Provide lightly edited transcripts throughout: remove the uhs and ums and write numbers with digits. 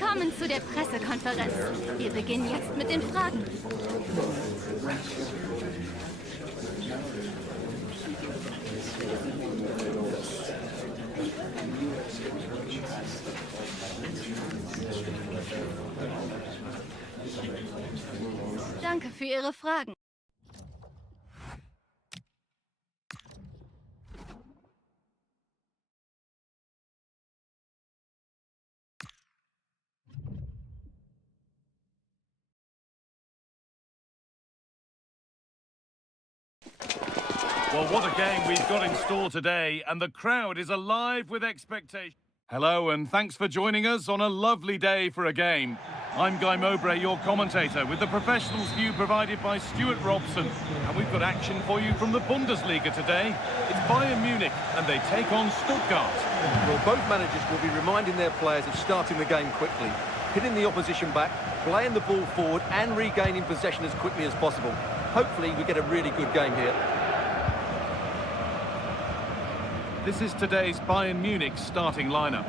Willkommen zu der Pressekonferenz. Wir beginnen jetzt mit den Fragen. Danke für Ihre Fragen. Well, what a game we've got in store today, and the crowd is alive with expectation. Hello, and thanks for joining us on a lovely day for a game. I'm Guy Mowbray, your commentator, with the professionals' view provided by Stuart Robson. And we've got action for you from the Bundesliga today. It's Bayern Munich, and they take on Stuttgart. Well, both managers will be reminding their players of starting the game quickly, hitting the opposition back, playing the ball forward, and regaining possession as quickly as possible. Hopefully, we get a really good game here. This is today's Bayern Munich starting lineup.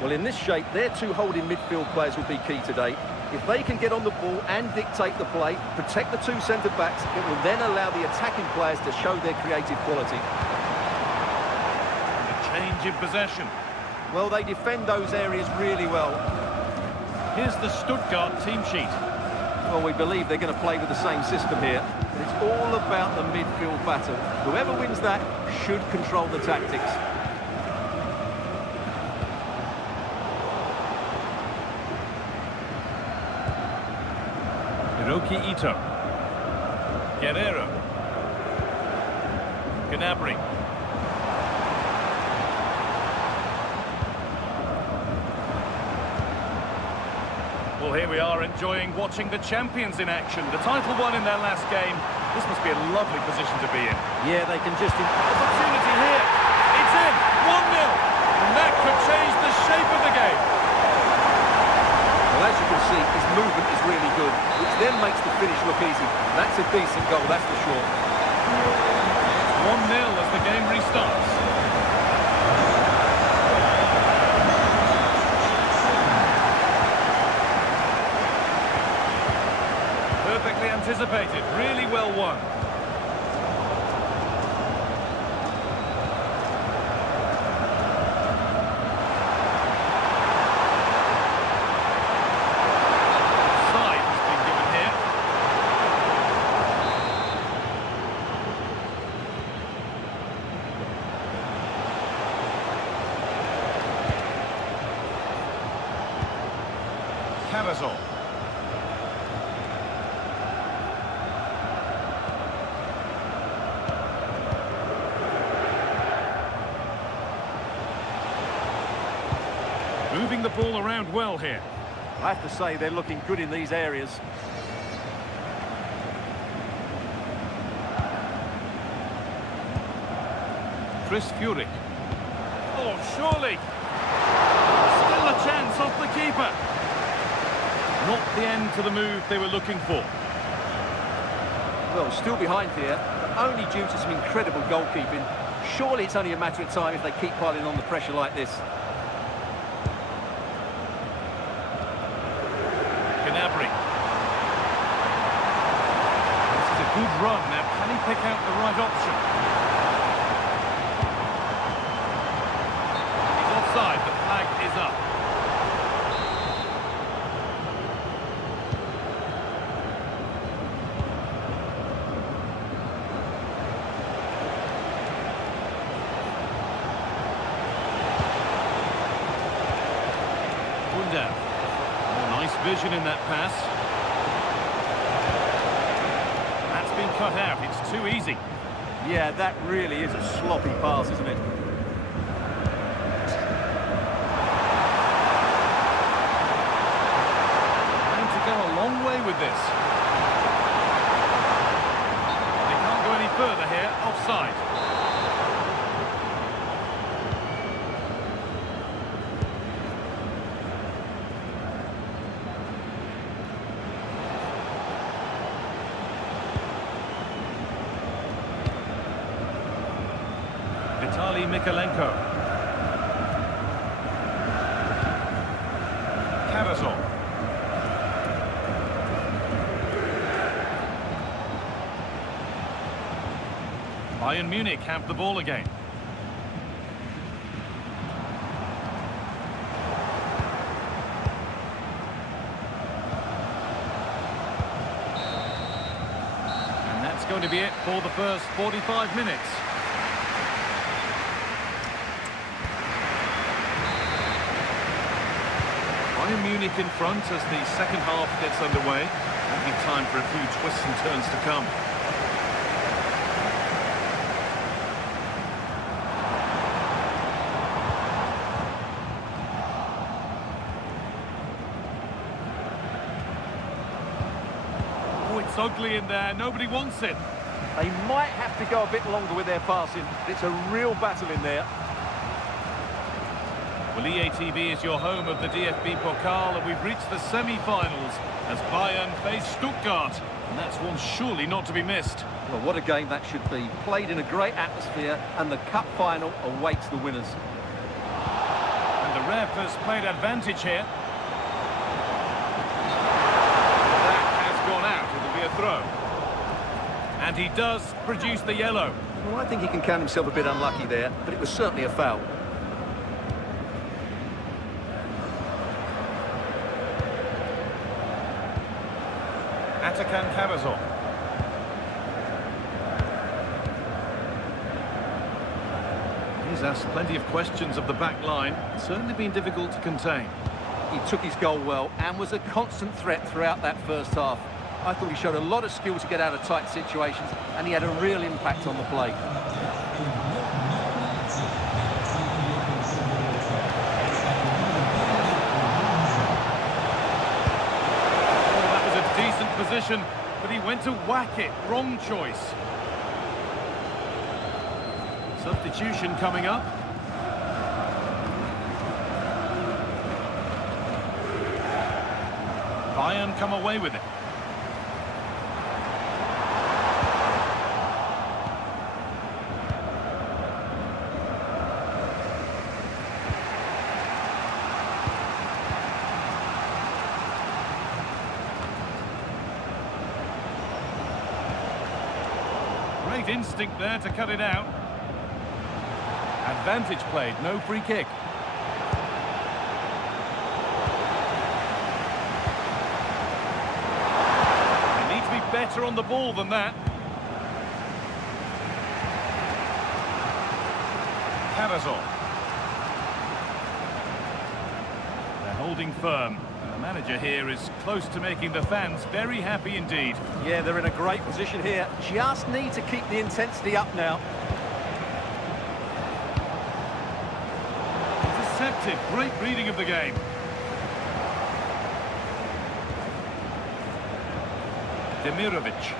Well, in this shape, their two holding midfield players will be key today. If they can get on the ball and dictate the play, protect the two centre-backs, it will then allow the attacking players to show their creative quality. And a change in possession. Well, they defend those areas really well. Here's the Stuttgart team sheet. Well, we believe they're going to play with the same system here. But it's all about the midfield battle. Whoever wins that should control the tactics. Hiroki Ito. Guerrero. Gnabry. Well, here we are enjoying watching the champions in action. The title won in their last game. This must be a lovely position to be in. Yeah, they can just... Opportunity here. It's in. 1-0. And that could change the shape of the game. Well, as you can see, his movement is really good, which then makes the finish look easy. That's a decent goal, that's for sure. 1-0 as the game restarts. Perfectly anticipated, really well won. Offside has been given here. Cavazol. Moving the ball around well here. I have to say, they're looking good in these areas. Chris Furyk. Oh, surely. Still a chance off the keeper. Not the end to the move they were looking for. Well, still behind here, but only due to some incredible goalkeeping. Surely it's only a matter of time if they keep piling on the pressure like this. Gnabry. This is a good run. Now, can he pick out the right option? He's offside. The flag is up. Wunder. Nice vision in that pass. That's been cut out. It's too easy. Yeah, that really is a sloppy pass, isn't it? Going to go a long way with this. They can't go any further here. Offside. Vitaly Mikalenko. Cavazol. Bayern Munich have the ball again. And that's going to be it for the first 45 minutes. Bayern Munich in front as the second half gets underway. Plenty of time for a few twists and turns to come. Oh, it's ugly in there. Nobody wants it. They might have to go a bit longer with their passing. It's a real battle in there. Well, EA TV is your home of the DFB Pokal, and we've reached the semi-finals as Bayern face Stuttgart, and that's one surely not to be missed. Well, what a game that should be. Played in a great atmosphere, and the cup final awaits the winners. And the ref has played advantage here. That has gone out. It'll be a throw. And he does produce the yellow. Well, I think he can count himself a bit unlucky there, but it was certainly a foul. Atakan Karazor. He's asked plenty of questions of the back line. It's certainly been difficult to contain. He took his goal well and was a constant threat throughout that first half. I thought he showed a lot of skill to get out of tight situations, and he had a real impact on the play. Position, but he went to whack it. Wrong choice. Substitution coming up. Bayern come away with it. Great instinct there to cut it out. Advantage played, no free kick. They need to be better on the ball than that. Karazor. They're holding firm. The manager here is close to making the fans very happy indeed. Yeah, they're in a great position here. Just need to keep the intensity up now. Intercepted. Great reading of the game. Demirovic.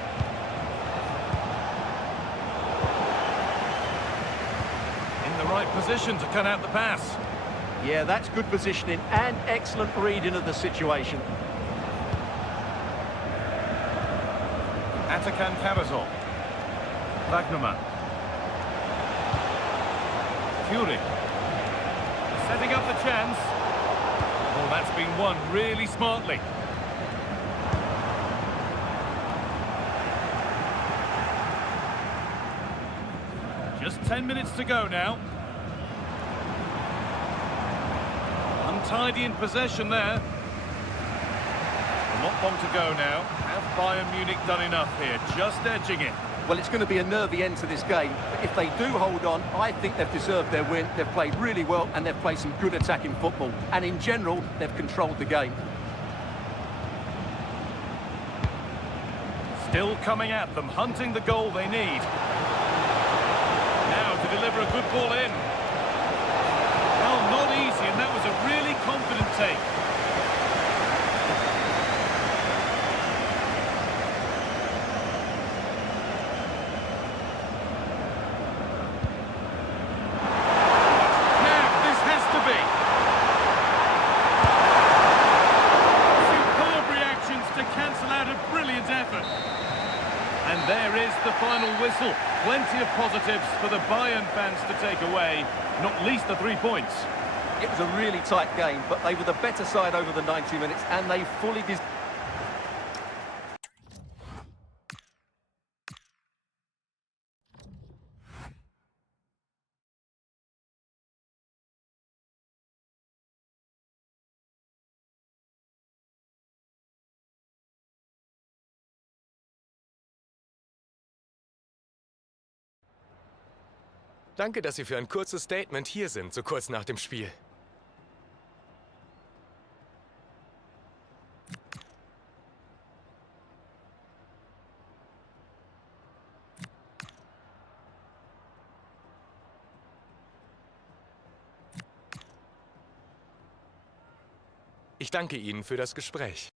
In the right position to cut out the pass. Yeah, that's good positioning and excellent reading of the situation. Atakan Karazor. Wagnerman. Fury. Setting up the chance. Oh, that's been won really smartly. Just 10 minutes to go now. Untidy in possession there. Not long to go now. Have Bayern Munich done enough here? Just edging it. Well, it's going to be a nervy end to this game. But if they do hold on, I think they've deserved their win. They've played really well and they've played some good attacking football. And in general, they've controlled the game. Still coming at them, hunting the goal they need. Now to deliver a good ball in. Well, not easy, and that was a really confident take. Now, this has to be. Superb reactions to cancel out a brilliant effort. And there is the final whistle. Plenty of positives for the Bayern fans to take away, not least the 3 points. It was a really tight game, but they were the better side over the 90 minutes, and they fully deserved. Danke, dass Sie für ein kurzes Statement hier sind, so kurz nach dem Spiel. Ich danke Ihnen für das Gespräch.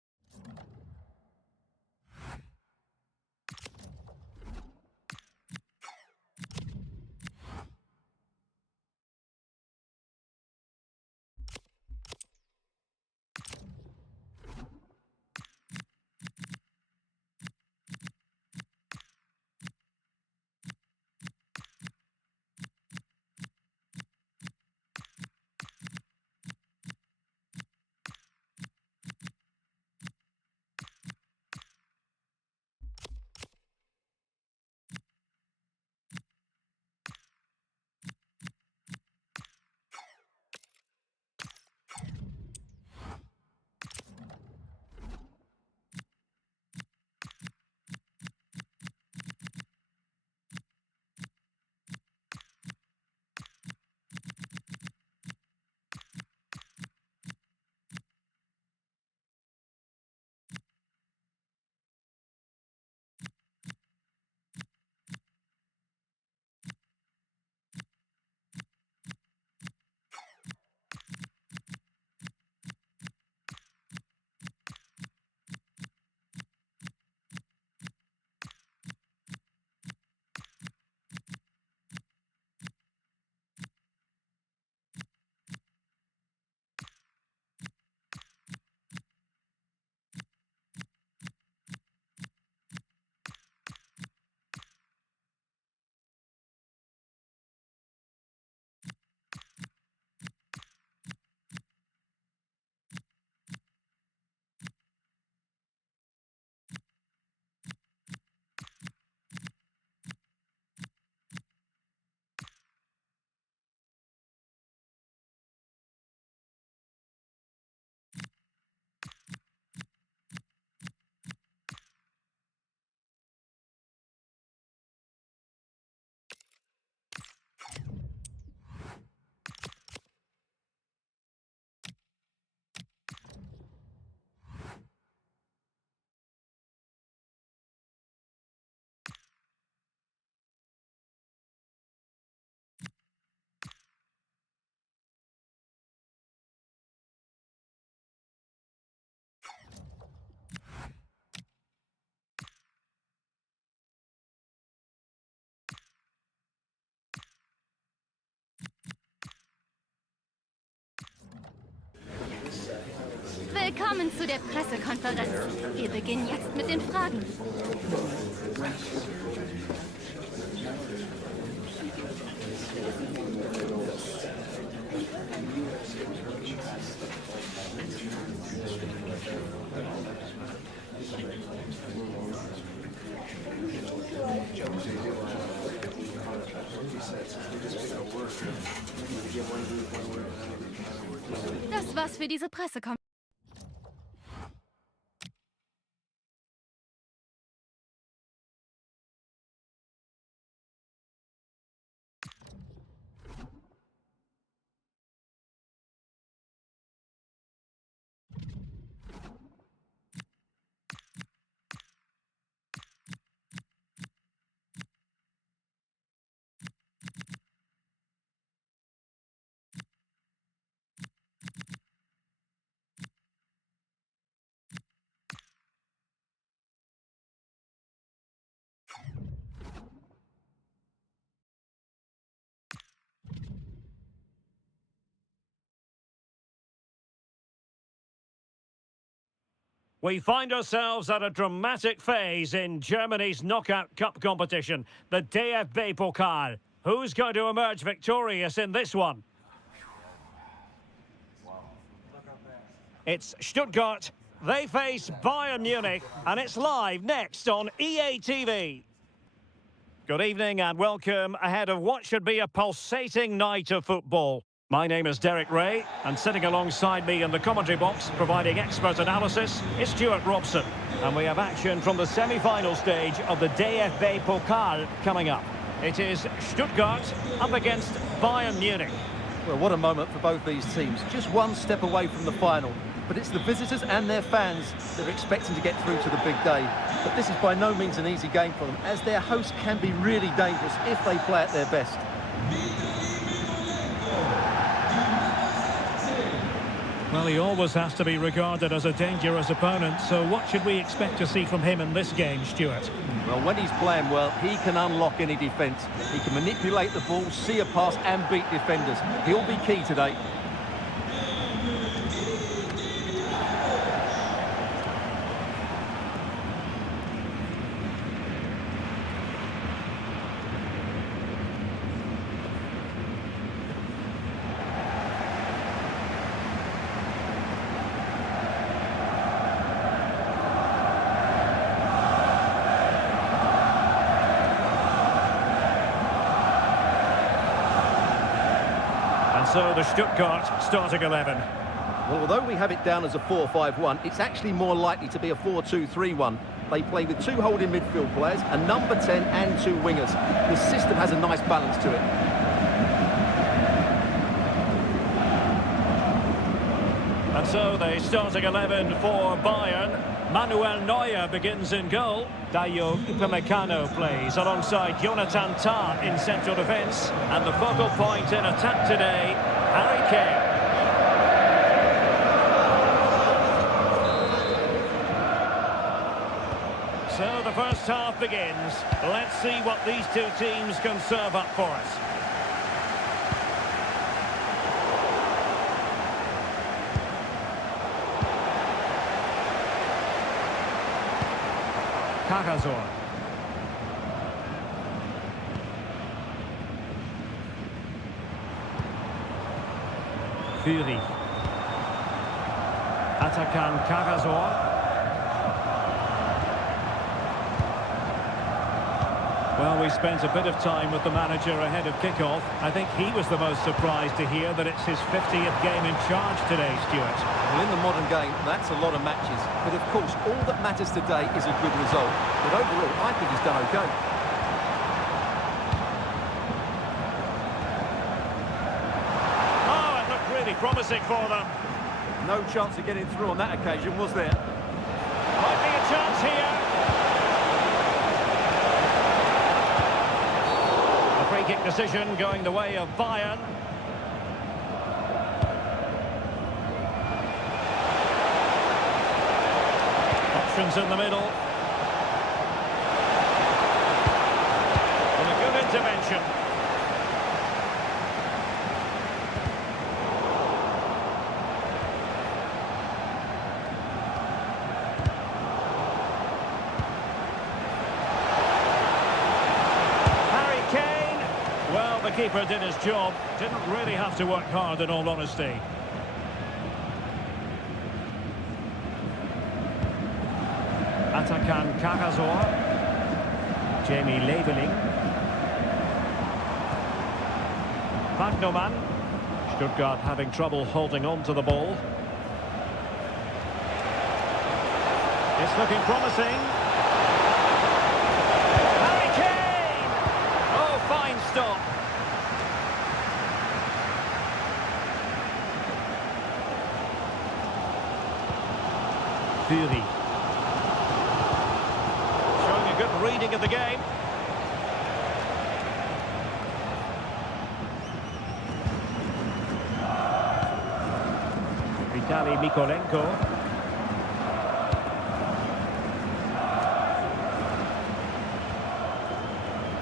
Willkommen zu der Pressekonferenz. Wir beginnen jetzt mit den Fragen. Das war's für diese Pressekonferenz. We find ourselves at a dramatic phase in Germany's knockout cup competition, the DFB Pokal. Who's going to emerge victorious in this one? It's Stuttgart. They face Bayern Munich, and it's live next on EA TV. Good evening and welcome ahead of what should be a pulsating night of football. My name is Derek Ray, and sitting alongside me in the commentary box, providing expert analysis, is Stuart Robson. And we have action from the semi-final stage of the DFB Pokal coming up. It is Stuttgart up against Bayern Munich. Well, what a moment for both these teams. Just one step away from the final. But it's the visitors and their fans that are expecting to get through to the big day. But this is by no means an easy game for them, as their hosts can be really dangerous if they play at their best. Well, he always has to be regarded as a dangerous opponent, so what should we expect to see from him in this game, Stuart? Well, when he's playing well, he can unlock any defence. He can manipulate the ball, see a pass and beat defenders. He'll be key today. So the Stuttgart starting 11. Well, although we have it down as a 4-5-1, it's actually more likely to be a 4-2-3-1. They play with two holding midfield players, a number 10 and two wingers. The system has a nice balance to it. And so the starting 11 for Bayern. Manuel Neuer begins in goal. Dayo Upamecano plays alongside Jonathan Tah in central defence. And the focal point in attack today, Harry Kane. So the first half begins. Let's see what these two teams can serve up for us. Cagazor. Fury. Atakan Cagazor. Well, we spent a bit of time with the manager ahead of kick-off. I think he was the most surprised to hear that it's his 50th game in charge today, Stuart. Well, in the modern game, that's a lot of matches. But of course, all that matters today is a good result. But overall, I think he's done okay. Oh, it looked really promising for them. No chance of getting through on that occasion, was there? Might be a chance here. A free-kick decision going the way of Bayern. Options in the middle. And a good intervention. Harry Kane. Well, the keeper did his job. Didn't really have to work hard, in all honesty. Atakan Cagazor. Jamie Leveling. Magnoman. Stuttgart having trouble holding on to the ball. It's looking promising. Harry Kane! Oh, fine stop. Fury. Showing a good reading of the game. Vitaly Mikolenko.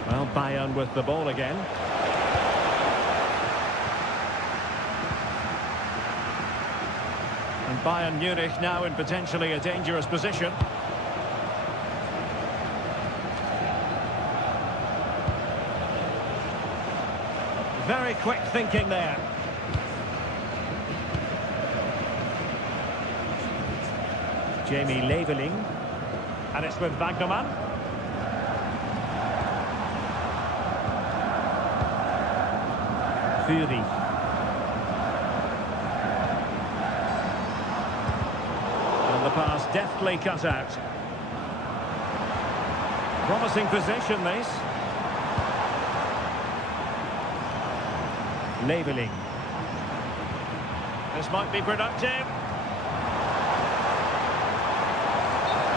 Well, Bayern with the ball again. And Bayern Munich now in potentially a dangerous position. Very quick thinking there. Jamie Leveling. And it's with Magnoman. Fury. And the pass deftly cut out. Promising position, this. Leveling. This might be productive.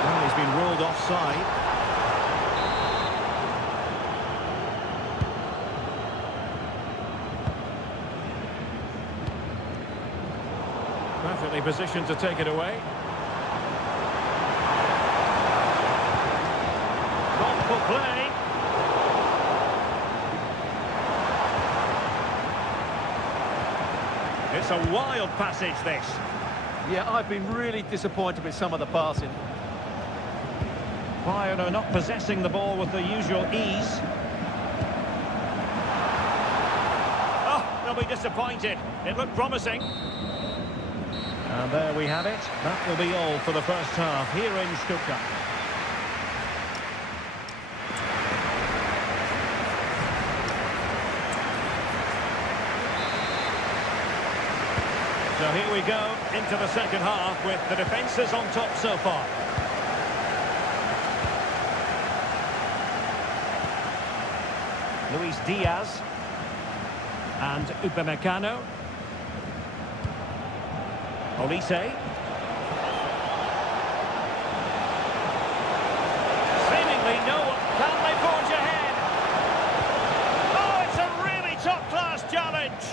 Well, he's been ruled offside. Perfectly positioned to take it away. Thoughtful play. It's a wild passage, this. Yeah, I've been really disappointed with some of the passing. Bayern are not possessing the ball with the usual ease. Oh, they'll be disappointed. It looked promising. And there we have it. That will be all for the first half here in Stuttgart. So here we go into the second half with the defences on top so far. Luis Diaz and Upamecano. Olise. Seemingly no one. Can they forge ahead? Oh, it's a really top-class challenge.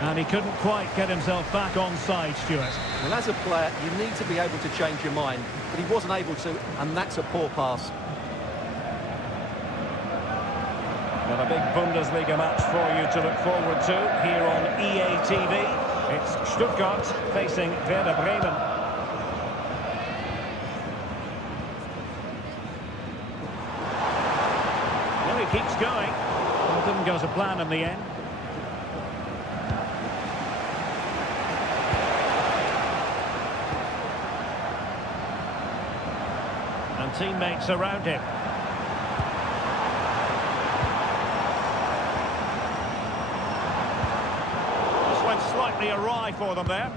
And he couldn't quite get himself back onside, Stuart. Well, as a player, you need to be able to change your mind, but he wasn't able to, and that's a poor pass. Well, a big Bundesliga match for you to look forward to here on EA TV. It's Stuttgart facing Werder Bremen. Well, he keeps going. Well, it didn't go to plan in the end. And teammates around him. Slightly awry for them there.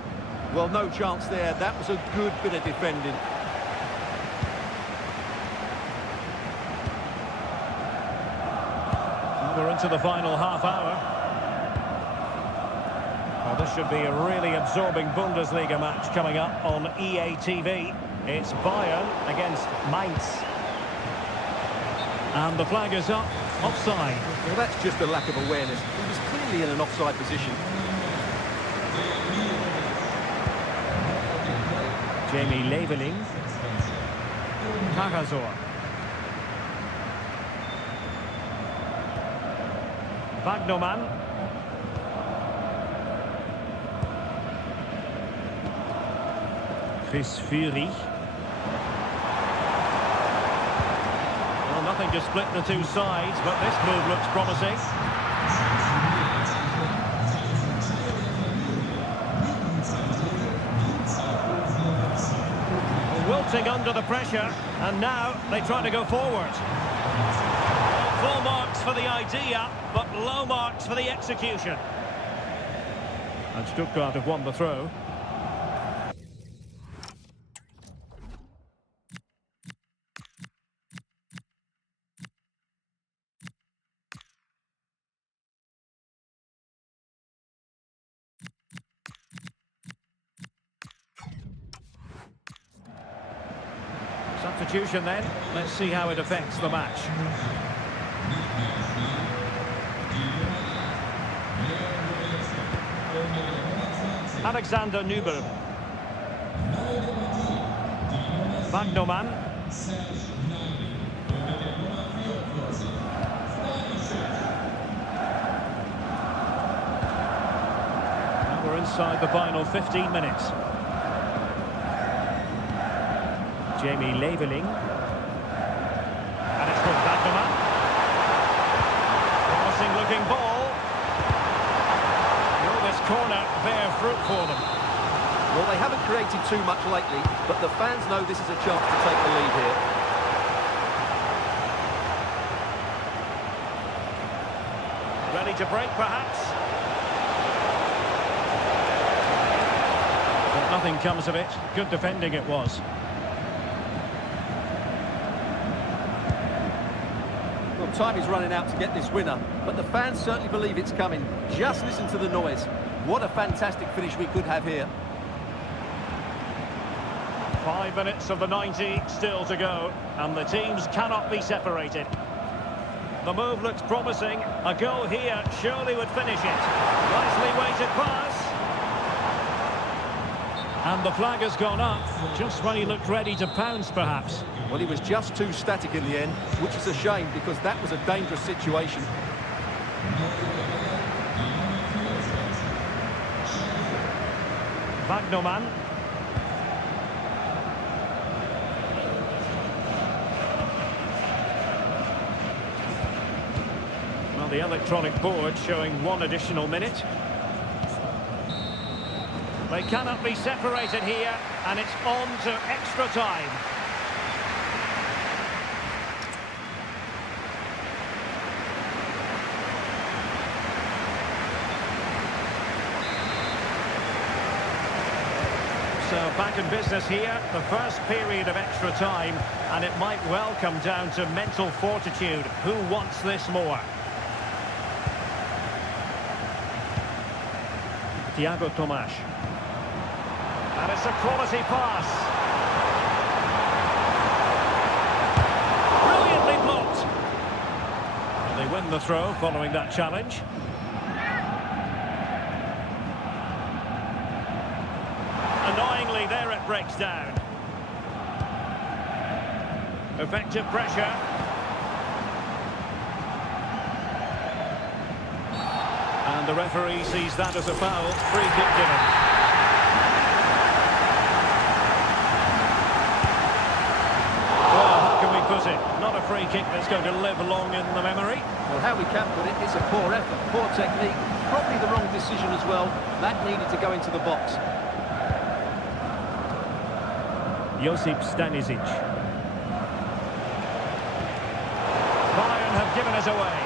Well, no chance there. That was a good bit of defending. We're into the final half hour. Well, this should be a really absorbing Bundesliga match coming up on EA TV. It's Bayern against Mainz. And the flag is up, offside. Well, that's just a lack of awareness. He was clearly in an offside position. Jamie Leveling. Karasor. Wagnermann. Chris Führig. Well, nothing to split the two sides, but this move looks promising. Wilting under the pressure, and now they try to go forward. Full marks for the idea, but low marks for the execution. And Stuttgart have won the throw. Substitution then. Let's see how it affects the match. Alexander Nübel. Wagnermann. And we're inside the final 15 minutes. Jamie Leveling. And it's from Wagnermann. Promising looking ball. Will this corner bear fruit for them? Well, they haven't created too much lately, but the fans know this is a chance to take the lead here. Ready to break, perhaps? But nothing comes of it. Good defending it was. time is running out to get this winner, but the fans certainly believe it's coming. Just listen to the noise. What a fantastic finish we could have here. 5 minutes of the 90 still to go, and the teams cannot be separated. The move looks promising. A goal here surely would finish it. Nicely weighted pass. And the flag has gone up, just when he looked ready to pounce, perhaps. Well, he was just too static in the end, which is a shame because that was a dangerous situation. Wagnerman. Well, the electronic board showing 1 additional minute. They cannot be separated here, and it's on to extra time. So back in business here, the first period of extra time, and it might well come down to mental fortitude. Who wants this more? Thiago Tomas. And it's a quality pass. Brilliantly blocked. And they win the throw following that challenge. Annoyingly, there it breaks down. Effective pressure. And the referee sees that as a foul. Free kick given. Put it. Not a free kick that's going to live long in the memory. Well, how we can put it, it's a poor effort, poor technique, probably the wrong decision as well. That needed to go into the box. Josip Stanisic. Bayern have given us away.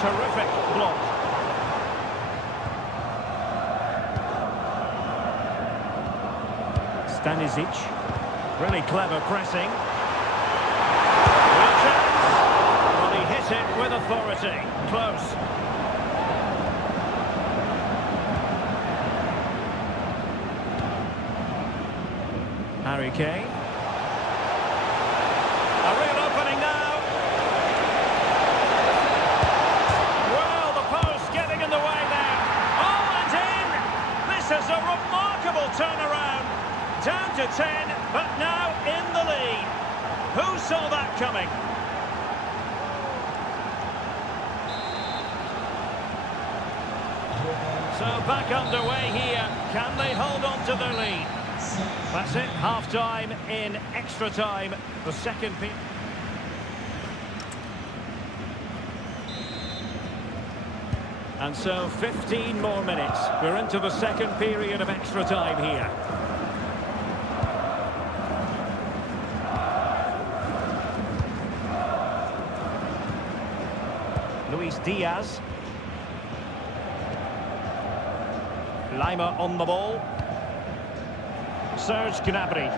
Terrific block. Stanisic. Really clever pressing. Real chance. Well, he hit it with authority. Close. Harry Kane. A real opening now. Well, the post getting in the way there. Oh, and in! This is a remarkable turnaround. Down to 10, but now in the lead. Who saw that coming? So back underway here. Can they hold on to their lead? That's it, half-time in extra time. The second period. And so 15 more minutes. We're into the second period of extra time here. Luis Diaz. Lima on the ball. Serge Gnabry.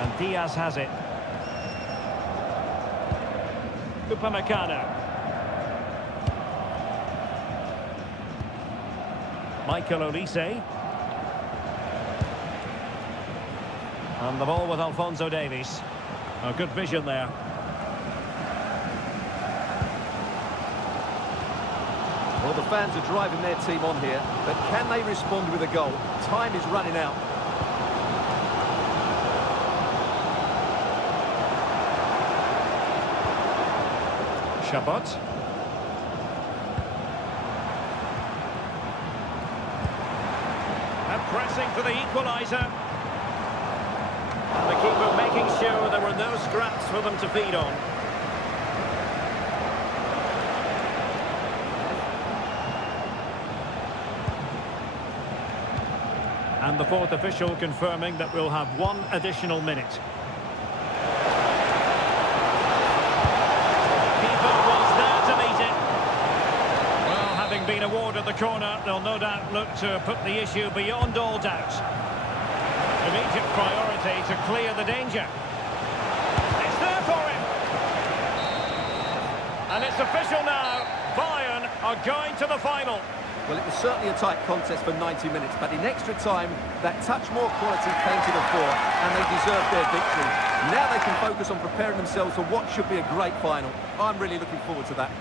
And Diaz has it. Upamecano. Michael Olise. And the ball with Alphonso Davies. A good vision there. Well, the fans are driving their team on here, but can they respond with a goal? Time is running out. Chabot. And pressing for the equaliser. And the keeper making sure there were no scraps for them to feed on. And the fourth official confirming that we'll have 1 additional minute. Keeper was there to meet it. Well, having been awarded the corner, they'll no doubt look to put the issue beyond all doubt. Immediate priority to clear the danger. And it's official now. Bayern are going to the final. Well, it was certainly a tight contest for 90 minutes, but in extra time, that touch more quality came to the fore, and they deserved their victory. Now they can focus on preparing themselves for what should be a great final. I'm really looking forward to that.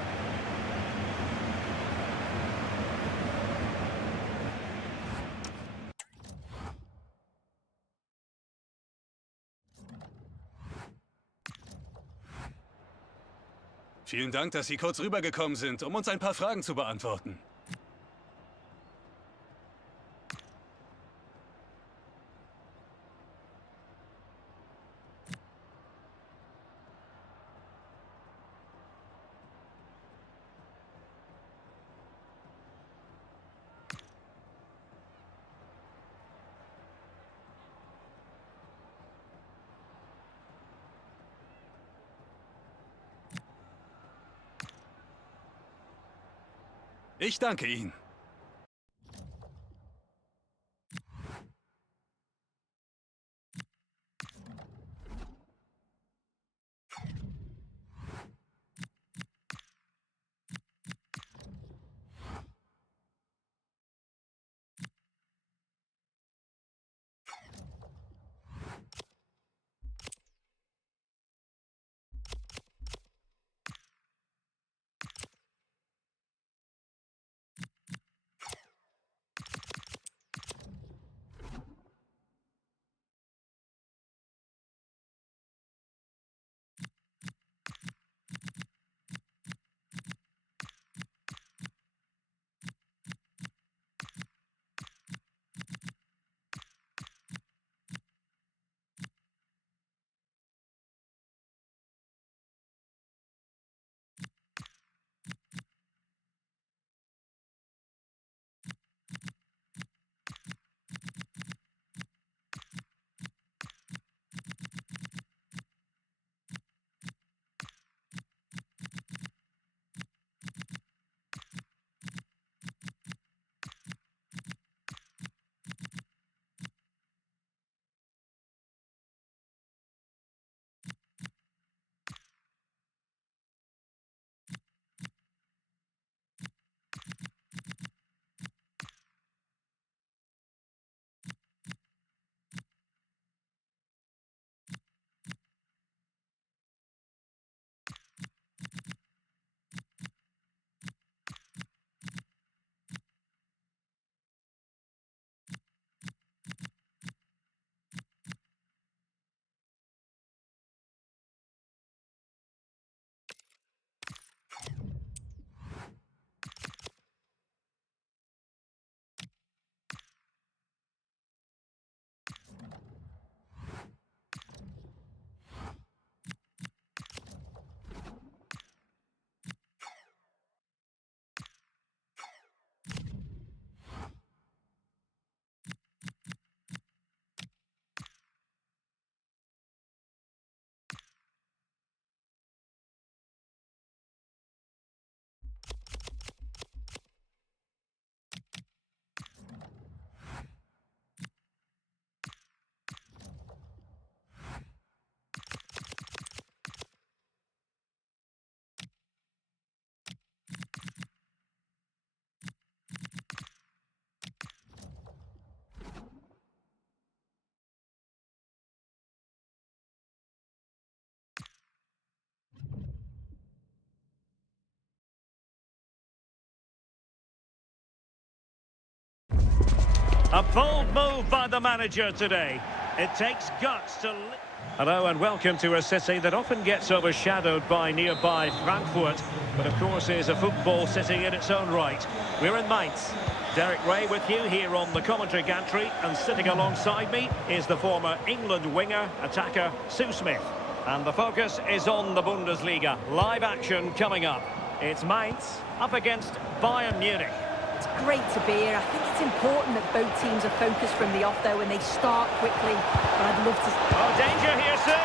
Vielen Dank, dass Sie kurz rübergekommen sind, um uns ein paar Fragen zu beantworten. Ich danke Ihnen. A bold move by the manager today. It takes guts to... Hello and welcome to a city that often gets overshadowed by nearby Frankfurt, but of course is a football city in its own right. We're in Mainz. Derek Ray with you here on the commentary gantry, and sitting alongside me is the former England winger, attacker Sue Smith. And the focus is on the Bundesliga. Live action coming up. It's Mainz up against Bayern Munich. It's great to be here. I think it's important that both teams are focused from the off, though, and they start quickly. But I'd love to... Oh, danger here, sir.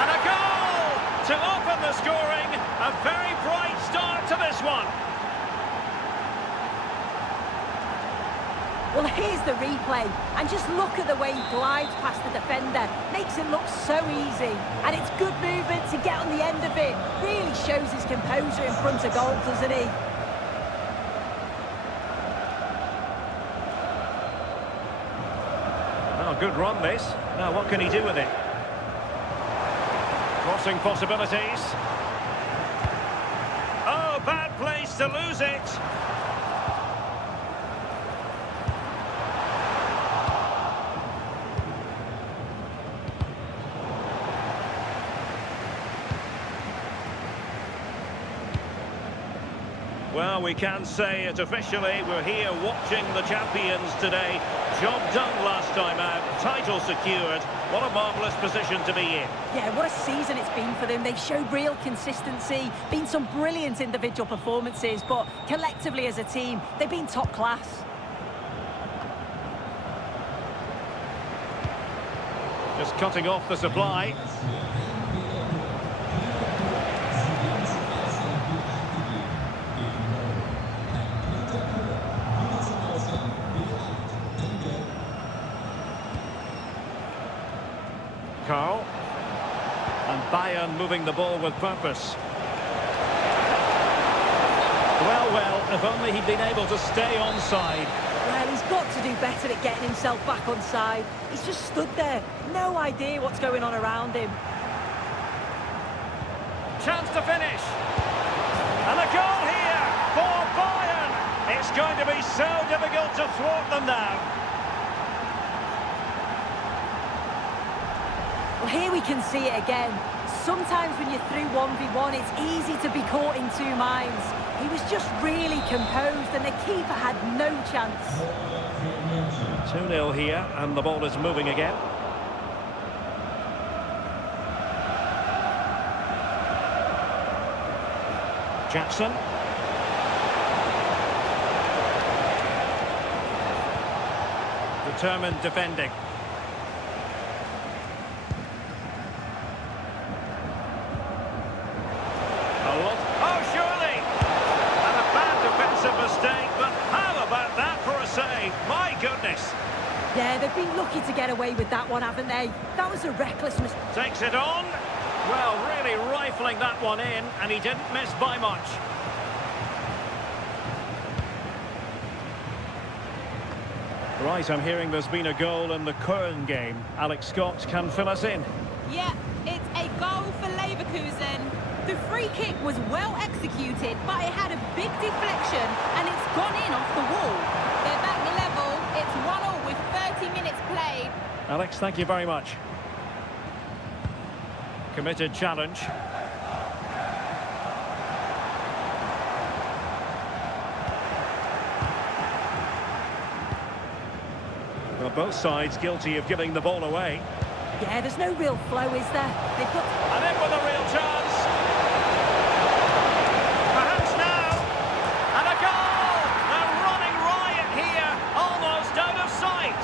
And a goal to open the scoring. A very bright start to this one. Well, here's the replay, and just look at the way he glides past the defender. Makes it look so easy, and it's good movement to get on the end of it. Really shows his composure in front of goal, doesn't he? Oh, good run this. Now, what can he do with it? Crossing possibilities. Oh, bad place to lose it. Well, we can say it officially. We're here watching the champions today. Job done last time out. Title secured. What a marvellous position to be in. Yeah, what a season it's been for them. They've showed real consistency. Been some brilliant individual performances, but collectively as a team, they've been top class. Just cutting off the supply. Carl. And Bayern moving the ball with purpose. Well, if only he'd been able to stay onside. Well, he's got to do better at getting himself back on side. He's just stood there, no idea what's going on around him. Chance to finish. And a goal here for Bayern. It's going to be so difficult to thwart them now. Well, here we can see it again. Sometimes when you're through 1v1, it's easy to be caught in two minds. He was just really composed and the keeper had no chance. 2-0 here, and the ball is moving again. Jackson. Determined defending. Oh, surely! And a bad defensive mistake, but how about that for a save? My goodness! Yeah, they've been lucky to get away with that one, haven't they? That was a reckless mistake. Takes it on. Well, really rifling that one in, and he didn't miss by much. Right, I'm hearing there's been a goal in the Köln game. Alex Scott can fill us in. Yeah, it's a goal for Leverkusen. The free kick was well executed, but it had a big deflection and it's gone in off the wall. They're back level. It's 1-1 with 30 minutes played. Alex, thank you very much. Committed challenge. Well, both sides guilty of giving the ball away. Yeah, there's no real flow, is there? They've got... And in with a real chance. Perhaps now. And a goal! They're running riot here, almost out of sight.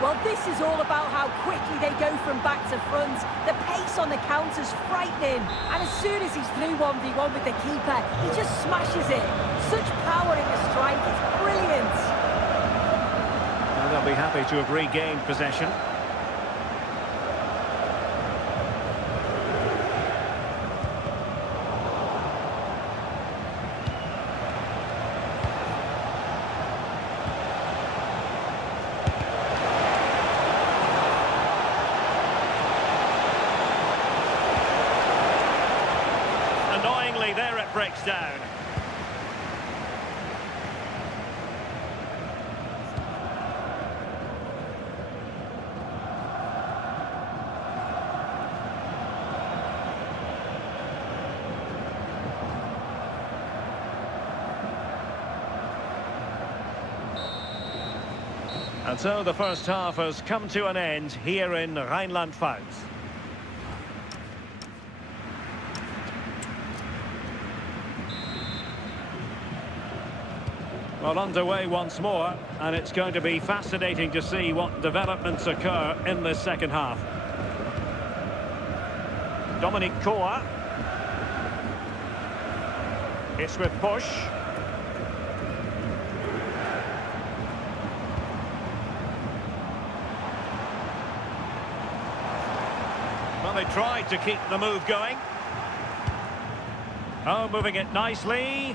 Well, this is all about how quickly they go from back to front. The pace on the counter's frightening. And as soon as he's through 1v1 with the keeper, he just smashes it. Such power in the strike, it's brilliant. And they'll be happy to have regained possession. Annoyingly, there it breaks down. And so the first half has come to an end here in Rheinland-Pfalz. Well, underway once more, and it's going to be fascinating to see what developments occur in this second half. Dominic Koa. It's with push. Well, they tried to keep the move going. Oh, moving it nicely.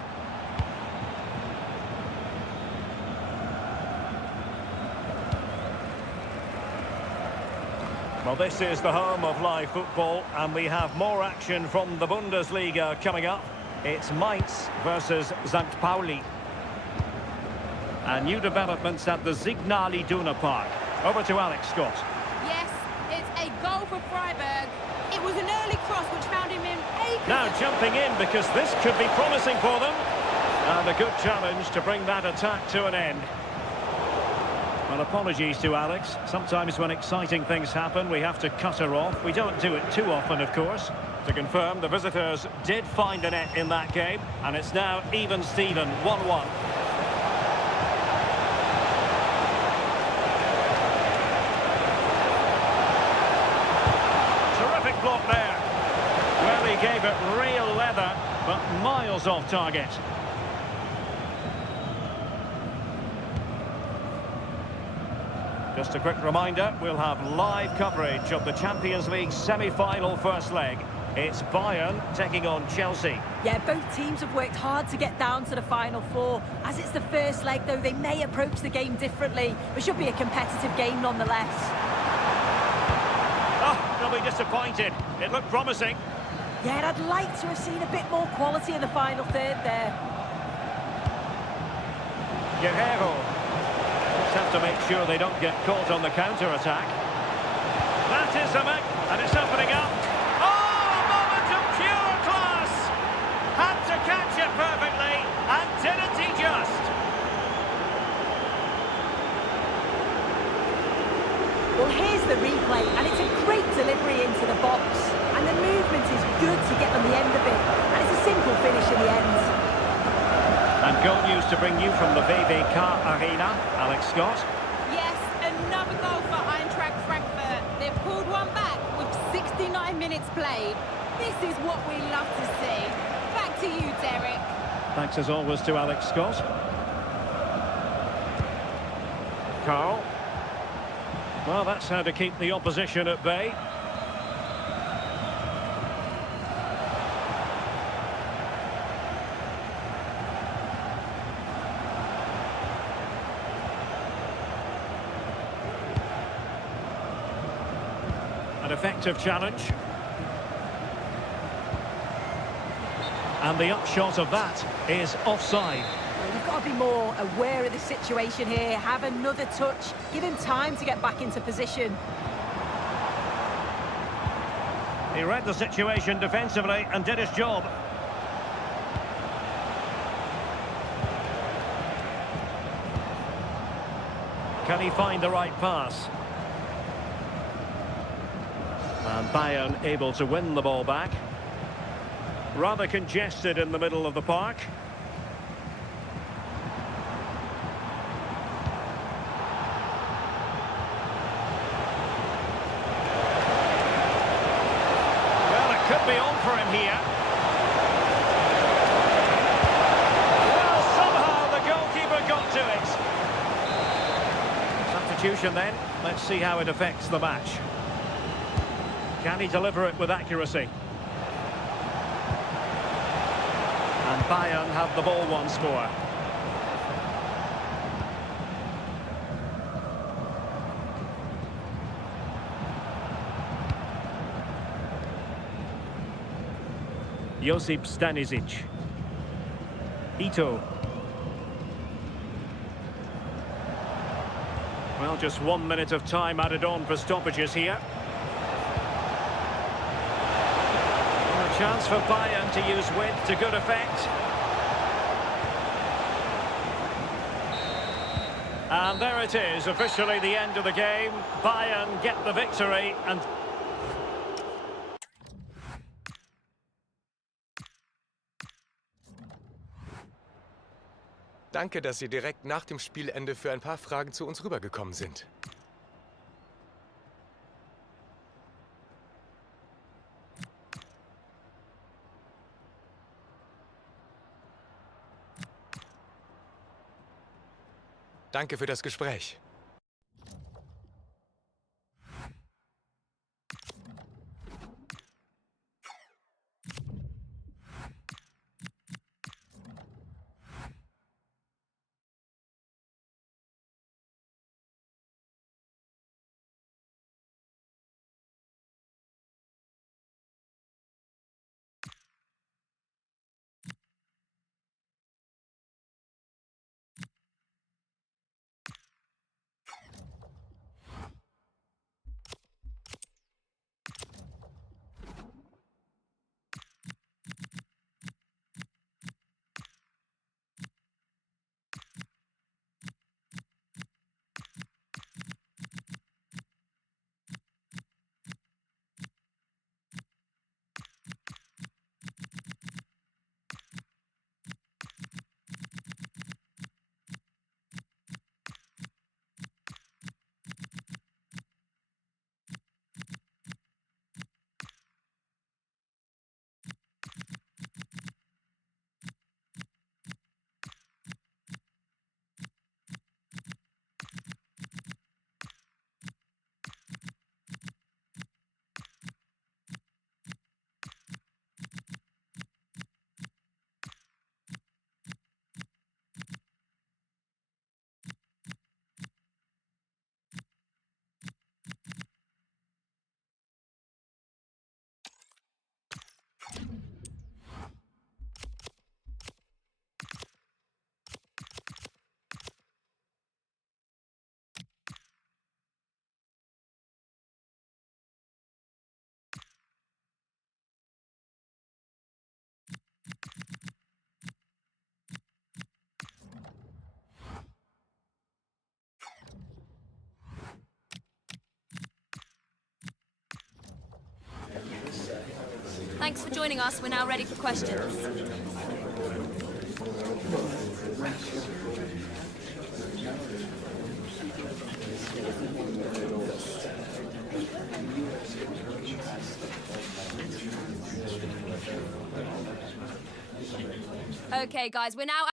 Well, this is the home of live football, and we have more action from the Bundesliga coming up. It's Mainz versus St. Pauli. And new developments at the Signal Iduna Park. Over to Alex Scott. Yes, it's a goal for Freiburg. It was an early cross which found him in acres. Now jumping in because this could be promising for them. And a good challenge to bring that attack to an end. Well, apologies to Alex. Sometimes when exciting things happen, we have to cut her off. We don't do it too often, of course. To confirm, the visitors did find a net in that game, and it's now even Steven, 1-1. Terrific block there. Well, he gave it real leather, but miles off target. Just a quick reminder, we'll have live coverage of the Champions League semi-final first leg. It's Bayern taking on Chelsea. Yeah, both teams have worked hard to get down to the final four. As it's the first leg, though, they may approach the game differently. It should be a competitive game nonetheless. Oh, they'll be disappointed. It looked promising. Yeah, and I'd like to have seen a bit more quality in the final third there. Guerrero. Just have to make sure they don't get caught on the counter-attack. That is a mix, and it's opening up. Oh, a moment of pure class! Had to catch it perfectly, and didn't he just? Well, here's the replay, and it's a great delivery into the box. And the movement is good to get on the end of it. And it's a simple finish in the end. And goal news to bring you from the VVK Arena. Alex Scott. Yes, another goal for Eintracht Frankfurt. They've pulled one back with 69 minutes played. This is what we love to see. Back to you, Derek. Thanks as always to Alex Scott. Carl. Well, that's how to keep the opposition at bay. An effective challenge. And the upshot of that is offside. Well, you've got to be more aware of the situation here. Have another touch. Give him time to get back into position. He read the situation defensively and did his job. Can he find the right pass? And Bayern able to win the ball back. Rather congested in the middle of the park. Well, it could be on for him here. Well, somehow the goalkeeper got to it. Substitution then. Let's see how it affects the match. Can he deliver it with accuracy? And Bayern have the ball once more. Josip Stanisic. Ito. Well, just 1 minute of time added on for stoppages here. Chance for Bayern to use width to good effect. And there it is, officially the end of the game. Bayern get the victory and... Danke, dass Sie direkt nach dem Spielende für ein paar Fragen zu uns rübergekommen sind. Danke für das Gespräch. thanks for joining us. We're now ready for questions. Okay, guys, we're now...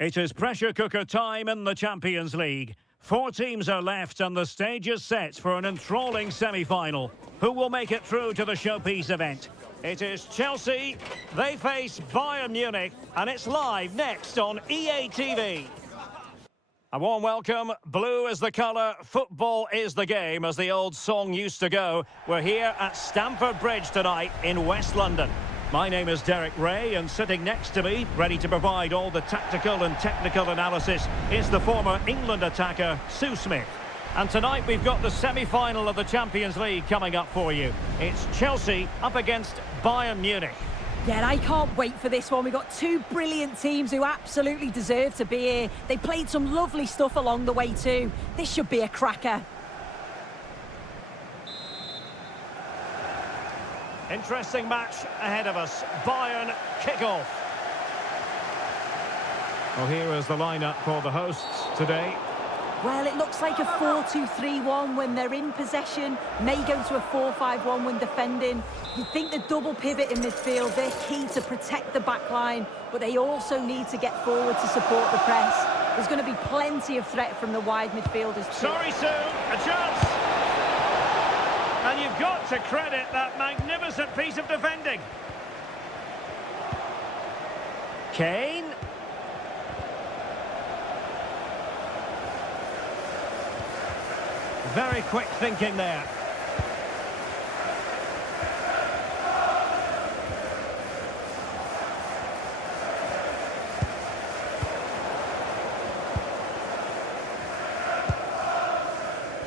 It is pressure cooker time in the Champions League. 4 teams are left and the stage is set for an enthralling semi-final. Who will make it through to the showpiece event? It is Chelsea, they face Bayern Munich, and it's live next on EA TV. A warm welcome. Blue is the colour, football is the game, as the old song used to go. We're here at Stamford Bridge tonight in West London. My name is Derek Ray, and sitting next to me, ready to provide all the tactical and technical analysis, is the former England attacker, Sue Smith. And tonight we've got the semi-final of the Champions League coming up for you. It's Chelsea up against Bayern Munich. Yeah, and I can't wait for this one. We've got 2 brilliant teams who absolutely deserve to be here. They played some lovely stuff along the way too. This should be a cracker. Interesting match ahead of us. Bayern kick-off. Well, here is the lineup for the hosts today. Well, it looks like a 4-2-3-1 when they're in possession. May go to a 4-5-1 when defending. You'd think the double pivot in midfield, they're key to protect the back line, but they also need to get forward to support the press. There's going to be plenty of threat from the wide midfielders too. Sorry, Sue, a chance! And you've got to credit that magnificent piece of defending. Kane. Very quick thinking there.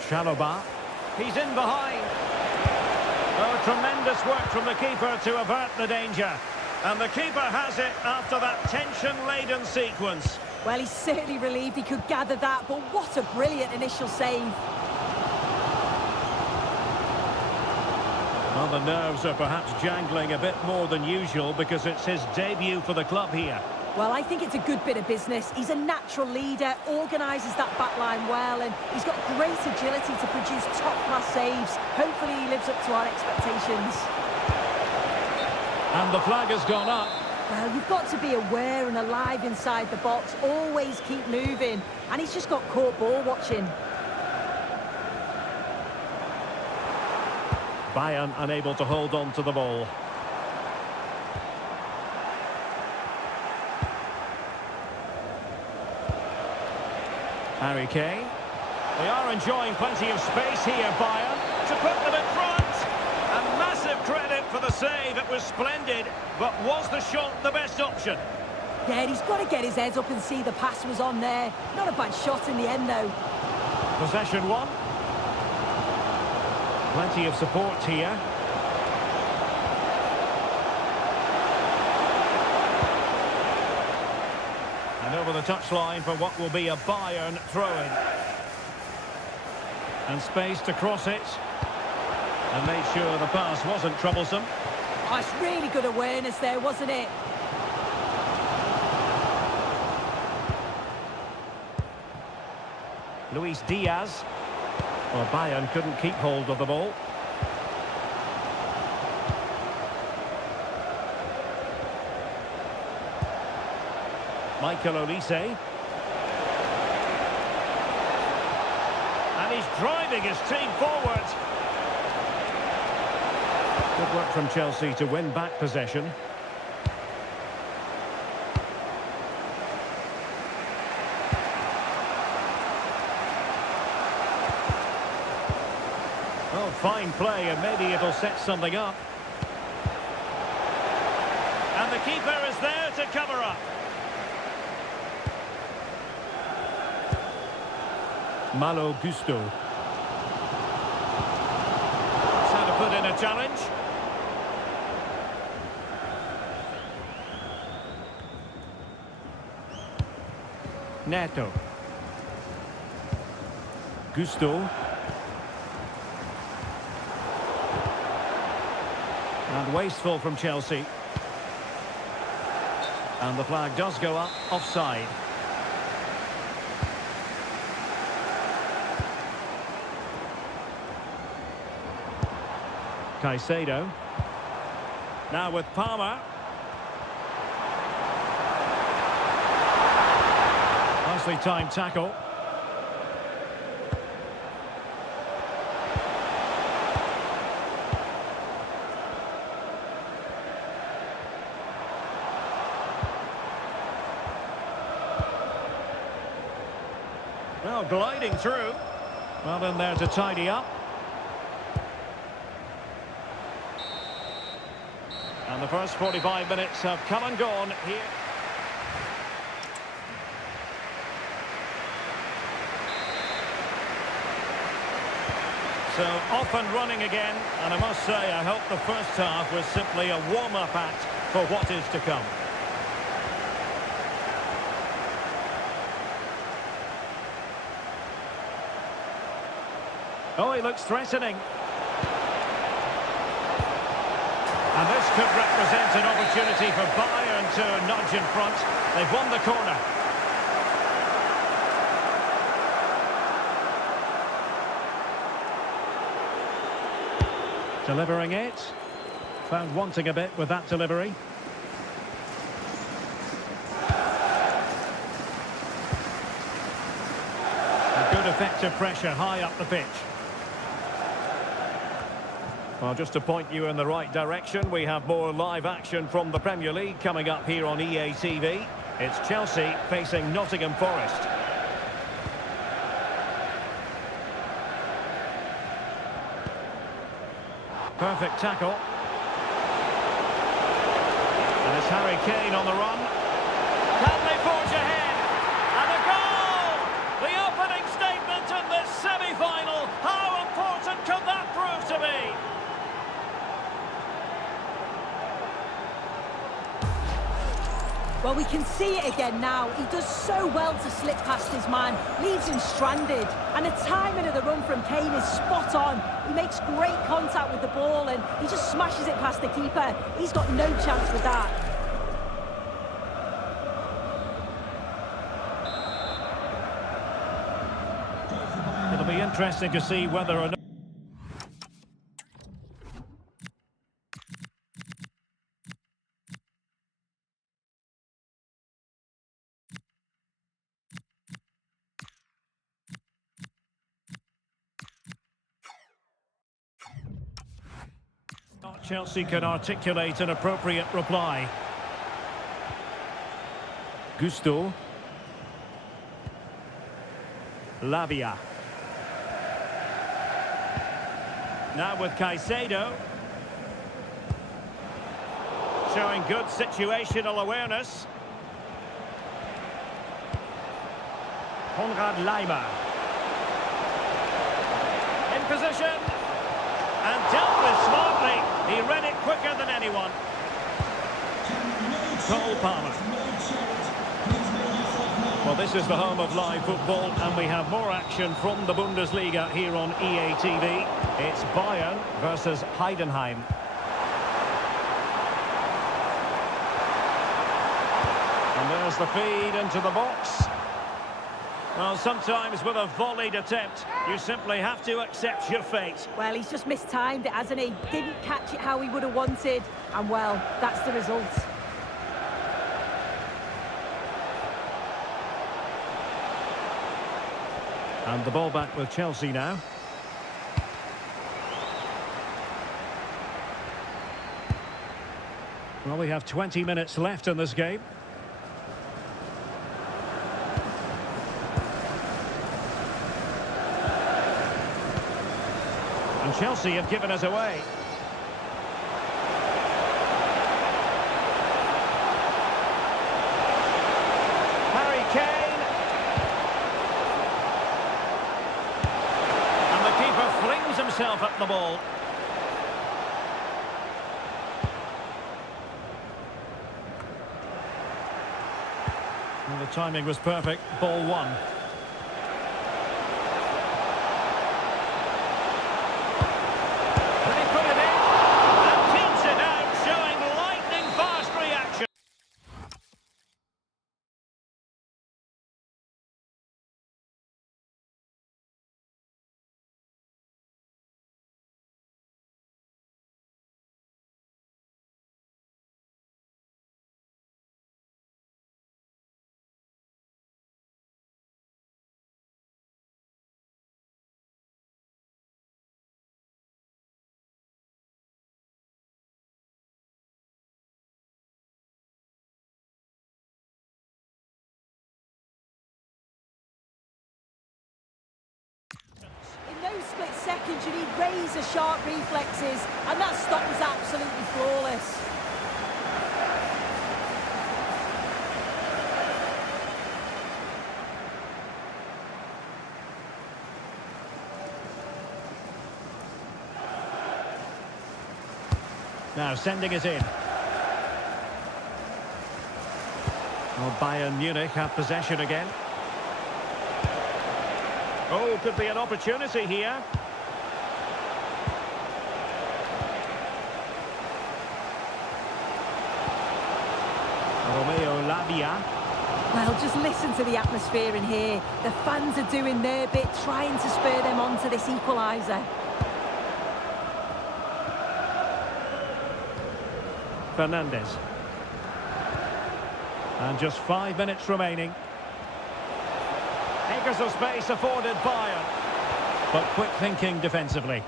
Chalobah. He's in behind. Oh, tremendous work from the keeper to avert the danger. And the keeper has it after that tension-laden sequence. Well, he's certainly relieved he could gather that, but what a brilliant initial save. Well, the nerves are perhaps jangling a bit more than usual because it's his debut for the club here. Well, I think it's a good bit of business. He's a natural leader, organises that back line well, and he's got great agility to produce top-class saves. Hopefully he lives up to our expectations. And the flag has gone up. Well, you've got to be aware and alive inside the box. Always keep moving. And he's just got caught ball watching. Bayern unable to hold on to the ball. Harry Kane. They are enjoying plenty of space here, Bayern, to put them in front. And massive credit for the save. It was splendid, but was the shot the best option? Yeah, he's got to get his head up and see the pass was on there. Not a bad shot in the end, though. Possession one. Plenty of support here. And over the touchline for what will be a Bayern throw-in. And space to cross it. And made sure the pass wasn't troublesome. Oh, it's really good awareness there, wasn't it? Luis Diaz. Well, Bayern couldn't keep hold of the ball. Michael Olise. And he's driving his team forward. Good work from Chelsea to win back possession. Oh, fine play, and maybe it'll set something up. And the keeper is there to cover up. Malo Gusto. Trying to put in a challenge. Neto. Gusto. And wasteful from Chelsea. And the flag does go up, offside. Caicedo. Now with Palmer. Nicely timed tackle. Well, gliding through. Well in there to tidy up. And the first 45 minutes have come and gone here. So off and running again, and I must say I hope the first half was simply a warm-up act for what is to come. Oh, he looks threatening. And this could represent an opportunity for Bayern to nudge in front. They've won the corner. Delivering it. Found wanting a bit with that delivery. A good effective pressure high up the pitch. Well, just to point you in the right direction, we have more live action from the Premier League coming up here on EA TV. It's Chelsea facing Nottingham Forest. Perfect tackle. And it's Harry Kane on the run. Can they forge ahead? And a goal! The opening statement in this semi-final. How important could that prove to be? Well, we can see it again now. He does so well to slip past his man, leaves him stranded. And the timing of the run from Kane is spot on. He makes great contact with the ball and he just smashes it past the keeper. He's got no chance with that. It'll be interesting to see whether or not... Chelsea can articulate an appropriate reply. Gusto. Lavia. Now with Caicedo. Showing good situational awareness. Konrad Laimer. In position. And dealt with smartly. He read it quicker than anyone. Cole Palmer. Well, this is the home of live football, and we have more action from the Bundesliga here on EA TV. It's Bayern versus Heidenheim. And there's the feed into the box. Well, sometimes with a volleyed attempt, you simply have to accept your fate. Well, he's just mistimed it, hasn't he? Didn't catch it how he would have wanted. And, well, that's the result. And the ball back with Chelsea now. Well, we have 20 minutes left in this game. And Chelsea have given us away. Harry Kane. And the keeper flings himself at the ball. And the timing was perfect. Ball one. They put it in and keeps it out, showing lightning fast reaction. In those split seconds, you need razor-sharp reflexes, and that stop was absolutely flawless. Now sending it in. Well, Bayern Munich have possession again. Oh, could be an opportunity here. Romeo Lavia. Well, just listen to the atmosphere in here. The fans are doing their bit, trying to spur them on to this equaliser. Fernandez. And just 5 minutes remaining. Acres of space afforded Bayern. But quick thinking defensively.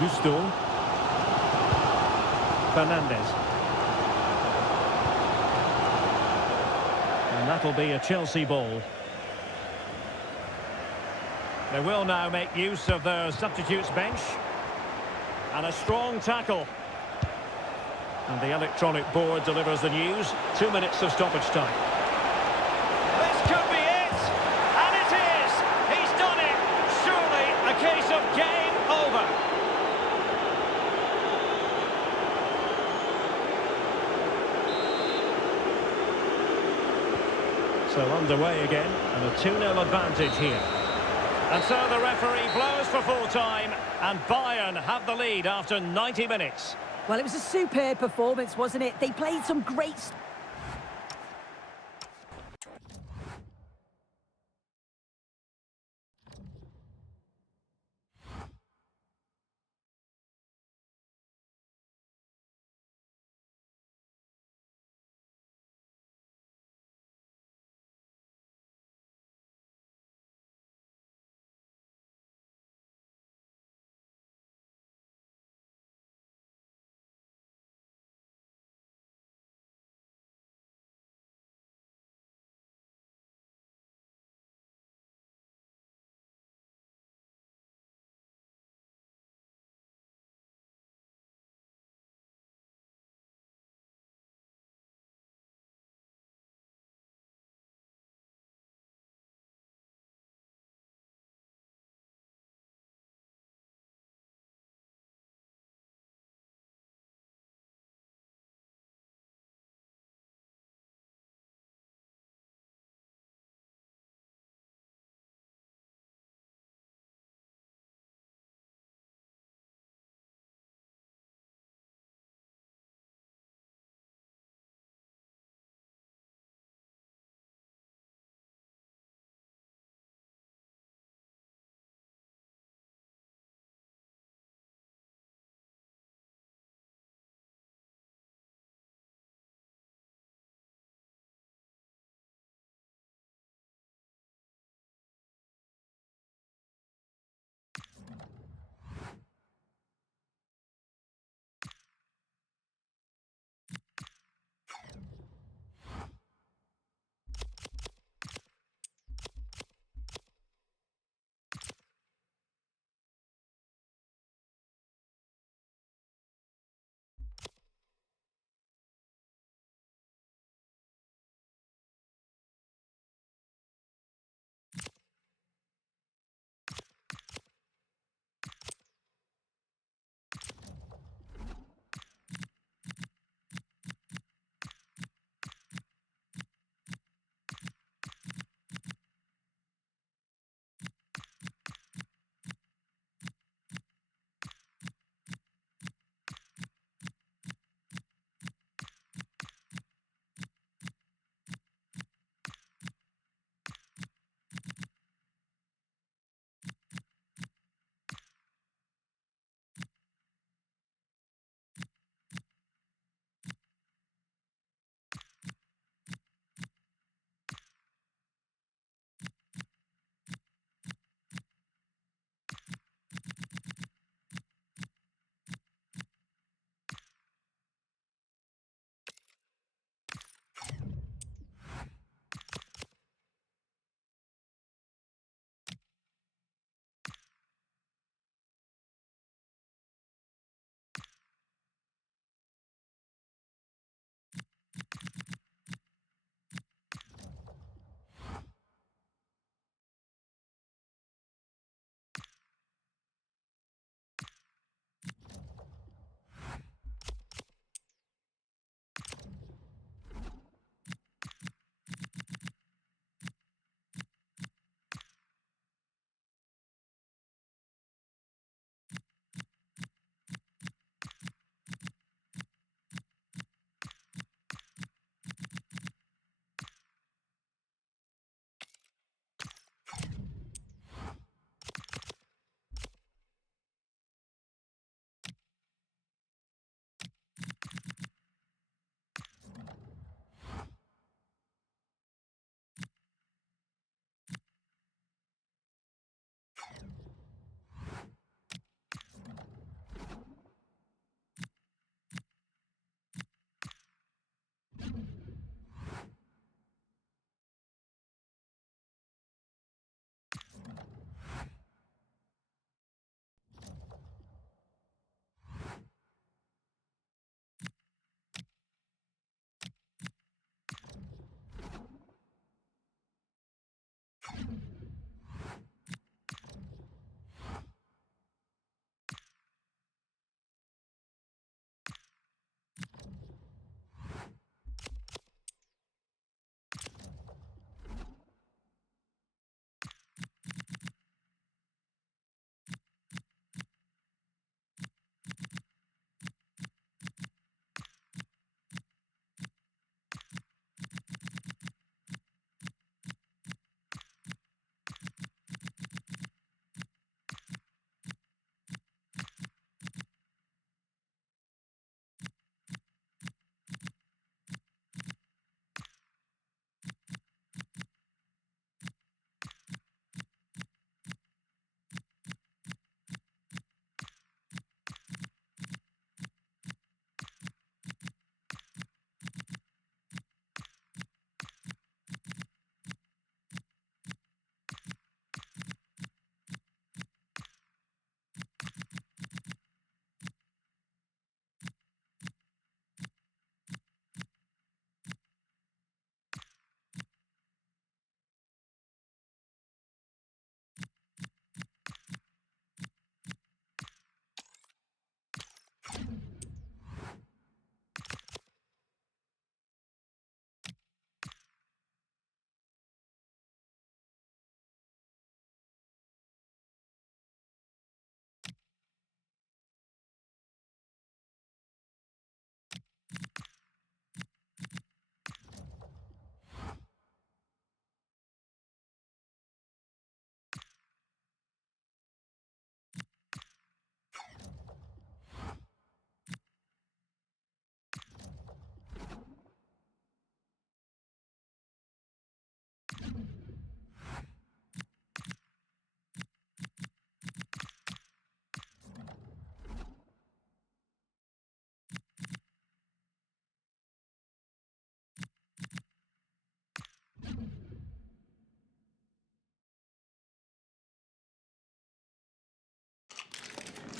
Gusto. Fernandez. And that'll be a Chelsea ball. They will now make use of their substitutes bench. And a strong tackle. And the electronic board delivers the news. 2 minutes of stoppage time. This could be it! And it is! He's done it! Surely a case of game over. So underway again, and a 2-0 advantage here. And so the referee blows for full time, and Bayern have the lead after 90 minutes. Well, it was a superb performance, wasn't it? They played some great...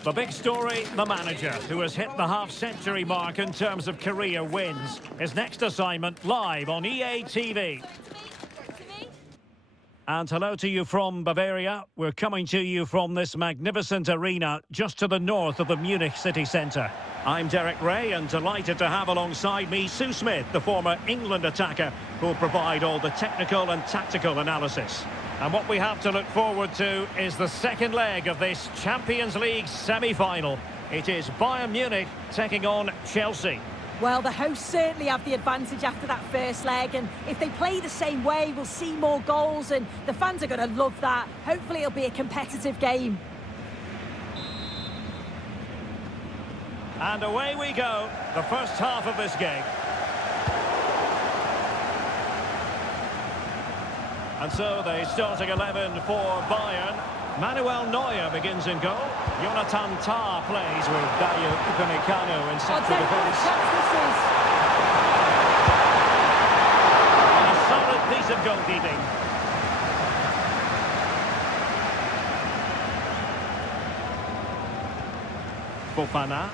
The big story, the manager, who has hit the half-century mark in terms of career wins. His next assignment live on EA TV. And hello to you from Bavaria. We're coming to you from this magnificent arena just to the north of the Munich city centre. I'm Derek Ray and delighted to have alongside me Sue Smith, the former England attacker, who'll provide all the technical and tactical analysis. And what we have to look forward to is the second leg of this Champions League semi-final. It is Bayern Munich taking on Chelsea. Well, the hosts certainly have the advantage after that first leg, and if they play the same way, we'll see more goals, and the fans are going to love that. Hopefully it'll be a competitive game. And away we go, the first half of this game. And so the starting 11 for Bayern. Manuel Neuer begins in goal. Jonathan Tah plays with Dario Upamecano in central defence. A solid piece of goalkeeping. Fofana.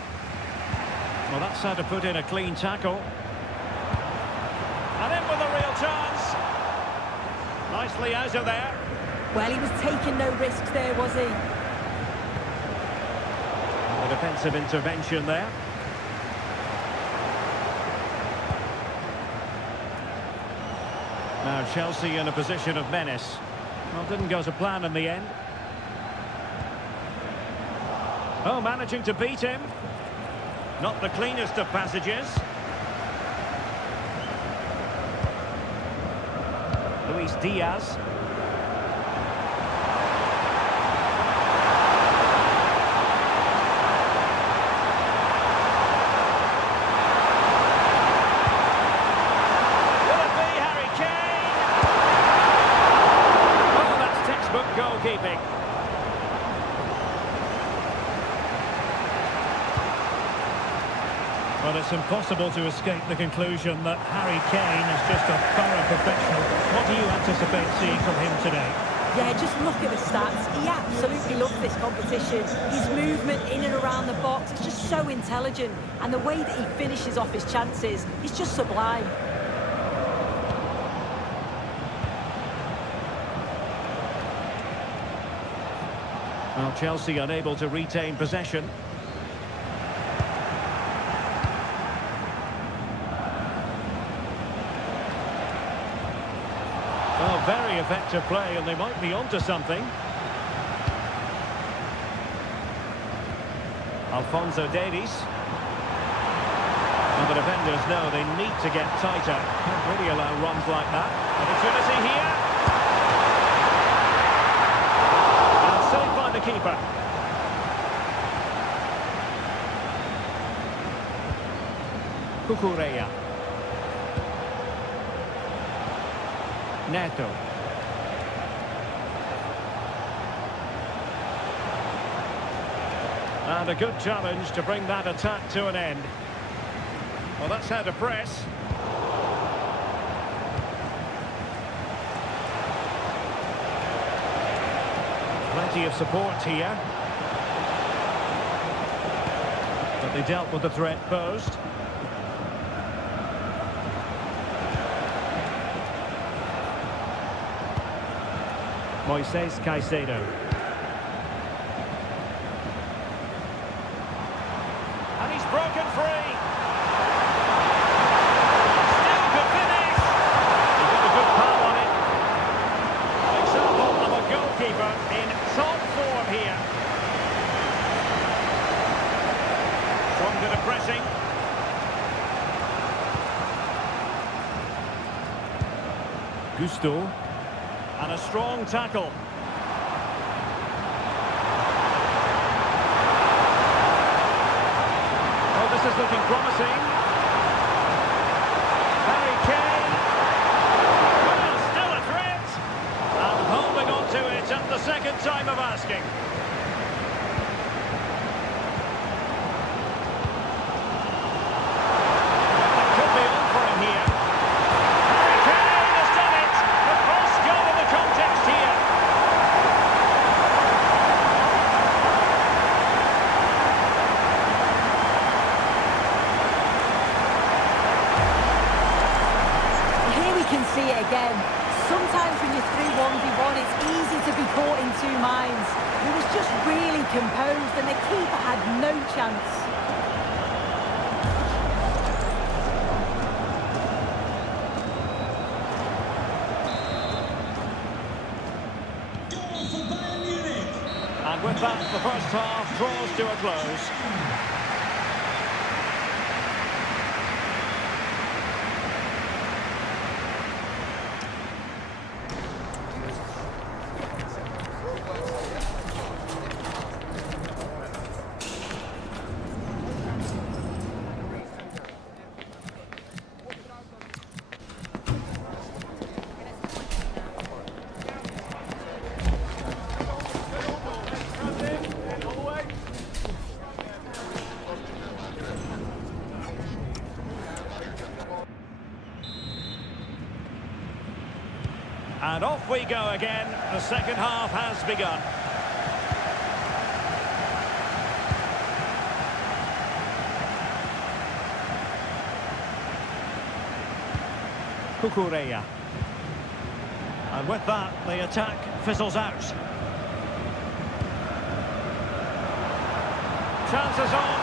Well, that's how to put in a clean tackle. And in with a real chance. Nicely out of there. Well, he was taking no risks there, was he? A defensive intervention there. Now Chelsea in a position of menace. Well, didn't go to plan in the end. Oh, managing to beat him. Not the cleanest of passages. Luis Diaz. Goalkeeping. Well, it's impossible to escape the conclusion that Harry Kane is just a thorough professional. What do you anticipate seeing from him today? Yeah, just look at the stats. He absolutely loves this competition. His movement in and around the box is just so intelligent. And the way that he finishes off his chances is just sublime. Well, Chelsea unable to retain possession. Well, very effective play, and they might be onto something. Alphonso Davies. And the defenders know they need to get tighter. Can't really allow runs like that. Opportunity here. Saved by the keeper. Cucurella. Neto. And a good challenge to bring that attack to an end. Well, that's how to press. Plenty of support here. But they dealt with the threat posed. Moises Caicedo. And he's broken free. Still could finish. He got a good palm on it. An example of a goalkeeper in top form here. Strong bit of pressing. Gusto. And a strong tackle. Oh, this is looking promising. Harry Kane. Well, still a threat. And holding on to it at the second time of asking. That could be on for him here. Harry Kane has done it. The first goal of the contest here. caught in two minds. He was just really composed and the keeper had no chance. And with that, the first half draws to a close. And off we go again. The second half has begun. Cucurella. And with that, the attack fizzles out. Chances on.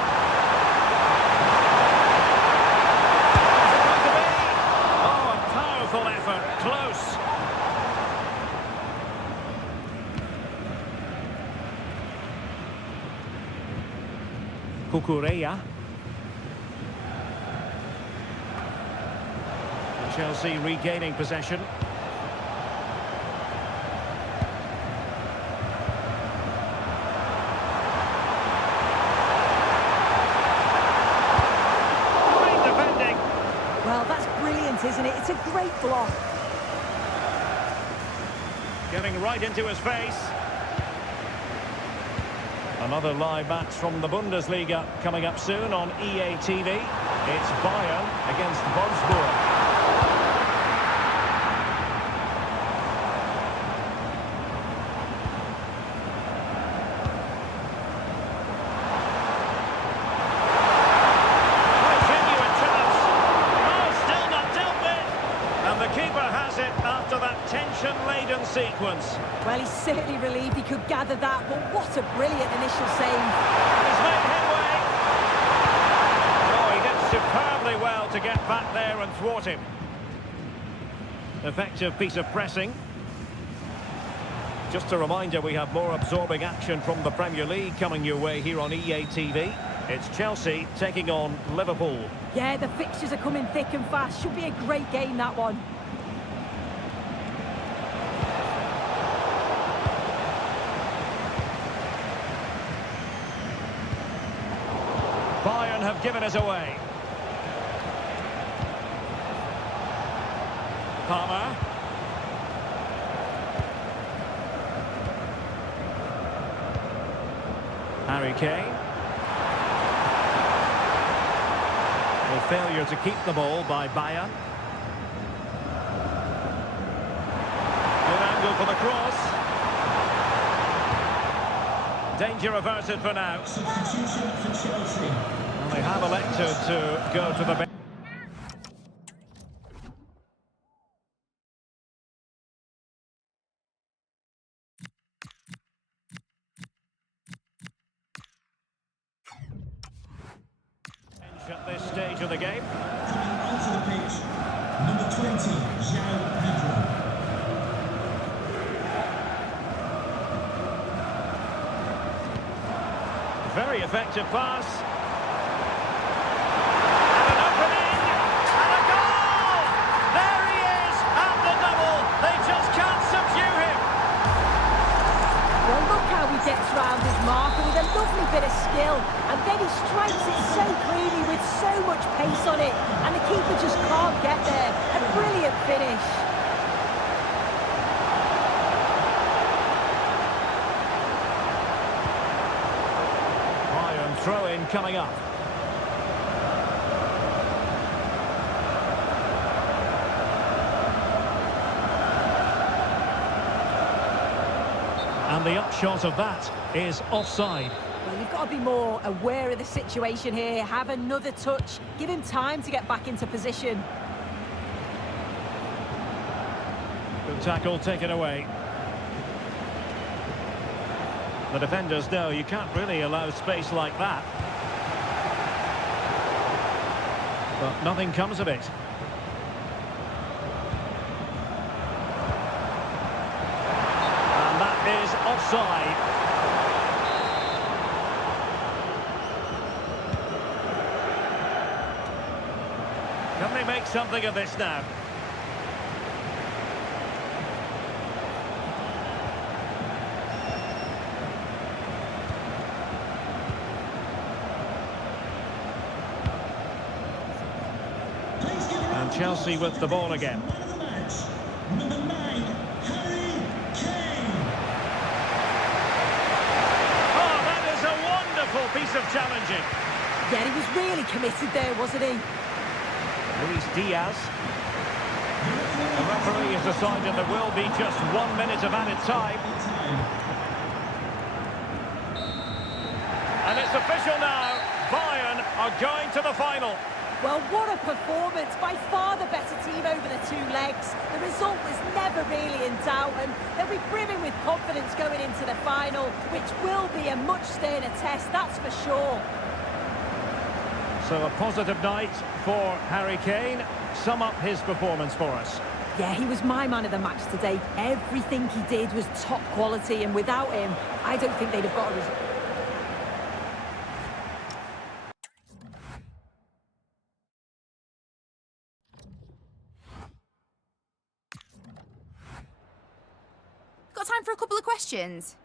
Is it going to be? Oh, a powerful effort. Close. Cucurella. Chelsea regaining possession. Great defending. Well, that's brilliant, isn't it? It's a great block. Getting right into his face. Another live match from the Bundesliga coming up soon on EA TV. It's Bayern against Wolfsburg. Genuine chance. Oh, still not dealt with. And the keeper has it after that tension-laden sequence. Well, he's certainly relieved he could gather that, but what a brilliant initial save. He's made headway. Oh, he did superbly well to get back there and thwart him. Effective piece of pressing. Just a reminder, we have more absorbing action from the Premier League coming your way here on EA TV. It's Chelsea taking on Liverpool. Yeah, the fixtures are coming thick and fast. Should be a great game, that one. Bayern have given us away. Palmer. Harry Kane. A failure to keep the ball by Bayern. Good angle for the cross. Danger averted for now. Substitution for Chelsea. And they have elected to go to the bench. At this stage of the game. Coming onto the pitch, number 20, João Pedro. Very effective pass. And an opening. And a goal! There he is at the double. They just can't subdue him. Well, look how he gets round his marker with a lovely bit of skill. And then he strikes it so cleanly with so much pace on it. And the keeper just can't get there. A brilliant finish. Bayern throw-in coming up. And the upshot of that is offside. Well, you've got to be more aware of the situation here. Have another touch. Give him time to get back into position. Good tackle taken away. The defenders know you can't really allow space like that. But nothing comes of it. And that is offside. Can they make something of this now? And Chelsea with the ball again. Man of the match, number 9, Harry Kane. Oh, that is a wonderful piece of challenging. Yeah, he was really committed there, wasn't he? Luis Diaz. The referee has decided there will be just 1 minute of added time. And it's official now. Bayern are going to the final. Well, what a performance. By far the better team over the two legs. The result was never really in doubt, and they'll be brimming with confidence going into the final, which will be a much sterner test, that's for sure. So a positive night for Harry Kane. Sum up his performance for us. Yeah, he was my man of the match today. Everything he did was top quality, and without him, I don't think they'd have got a result. Got time for a couple of questions?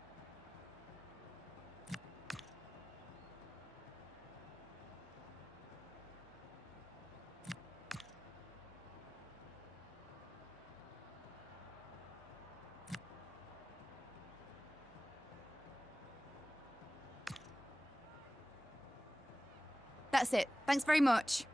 That's it. Thanks very much.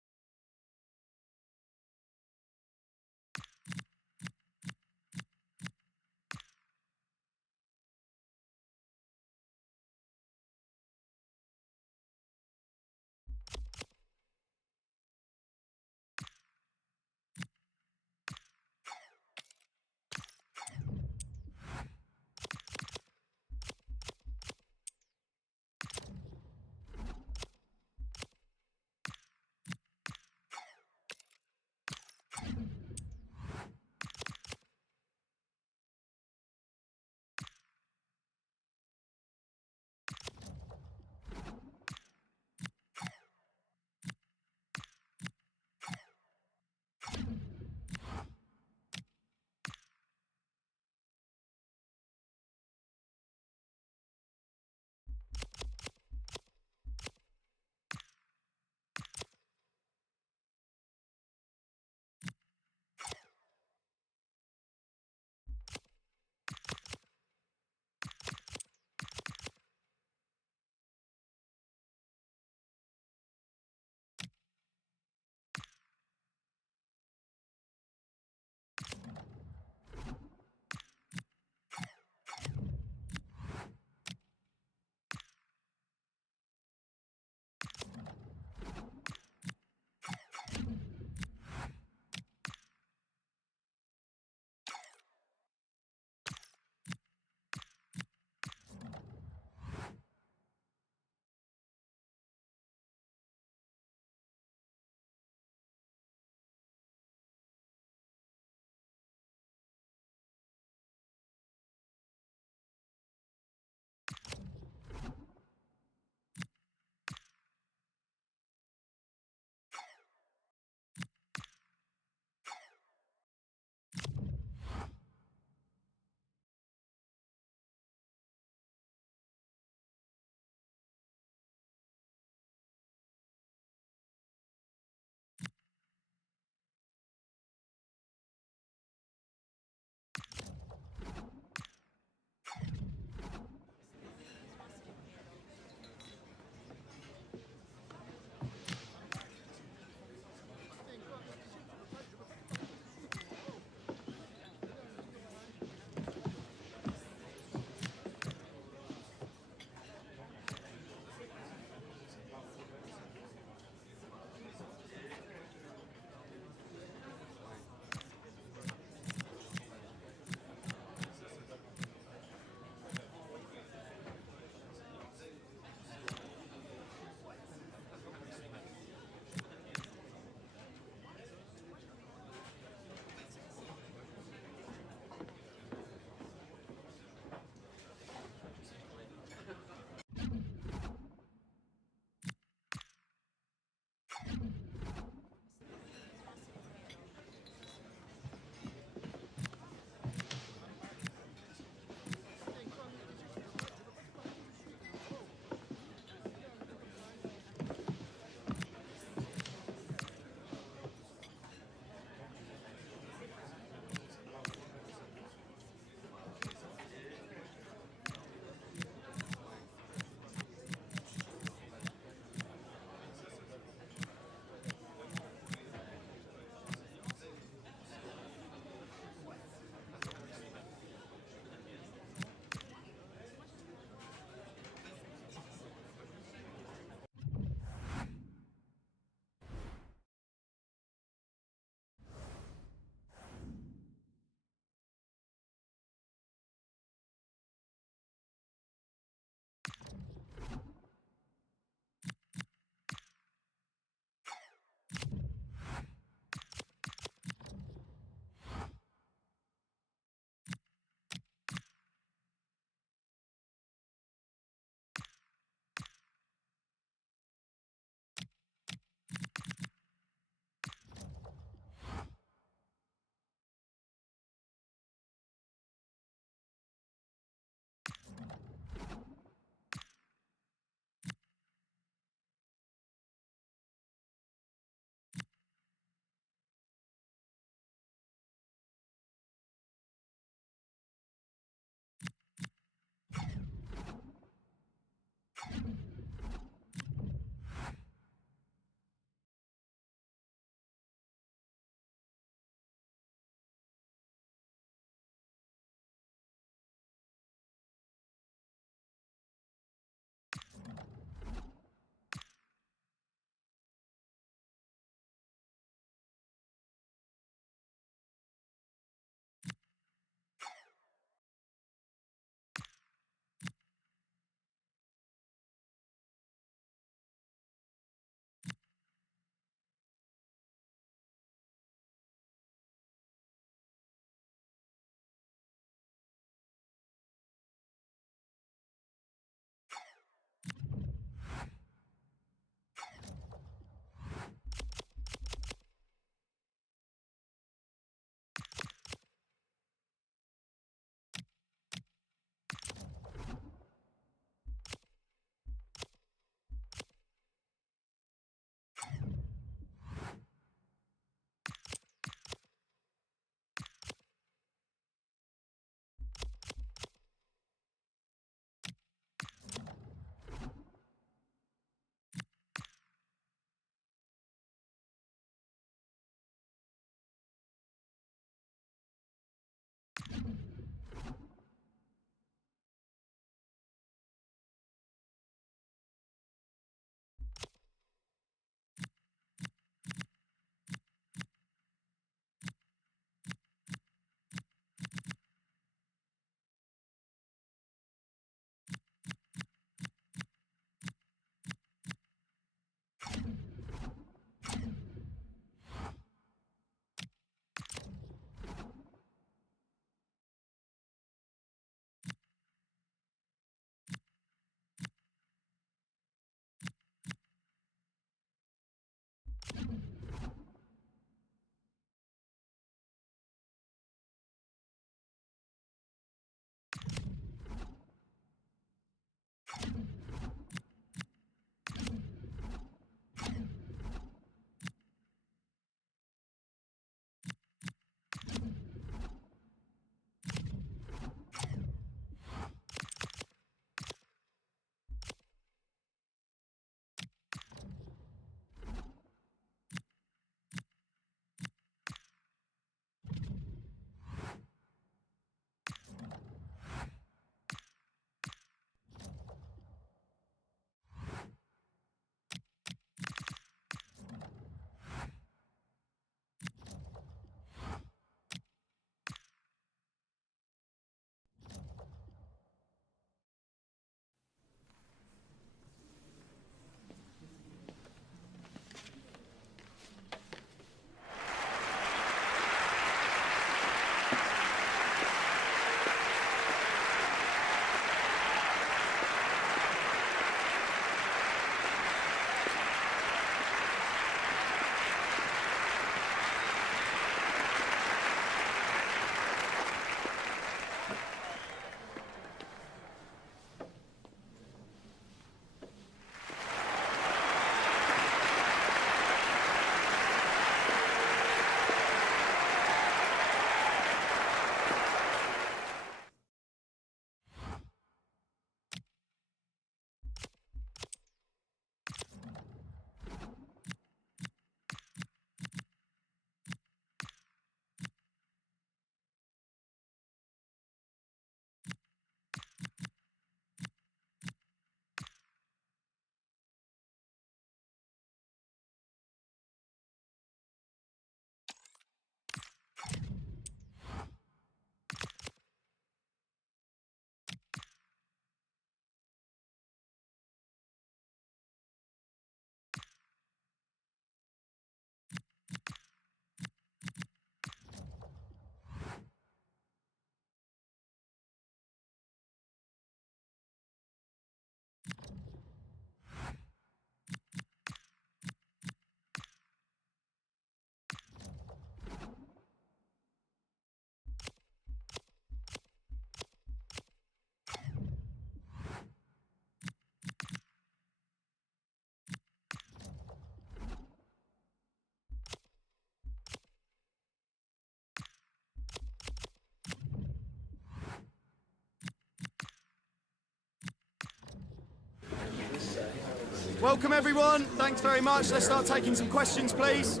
Welcome everyone, thanks very much. Let's start taking some questions, please.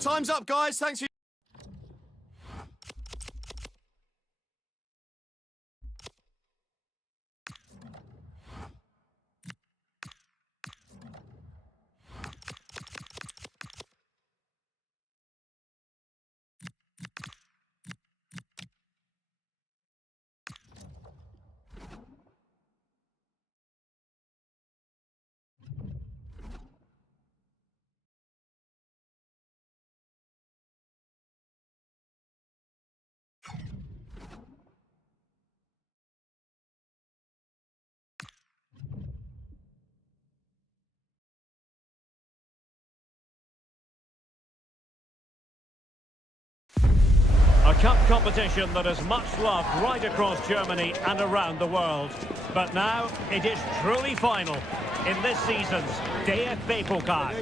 Time's up, guys. Thanks for cup competition that is much loved right across Germany and around the world. But now it is truly final in this season's DFB Pokal.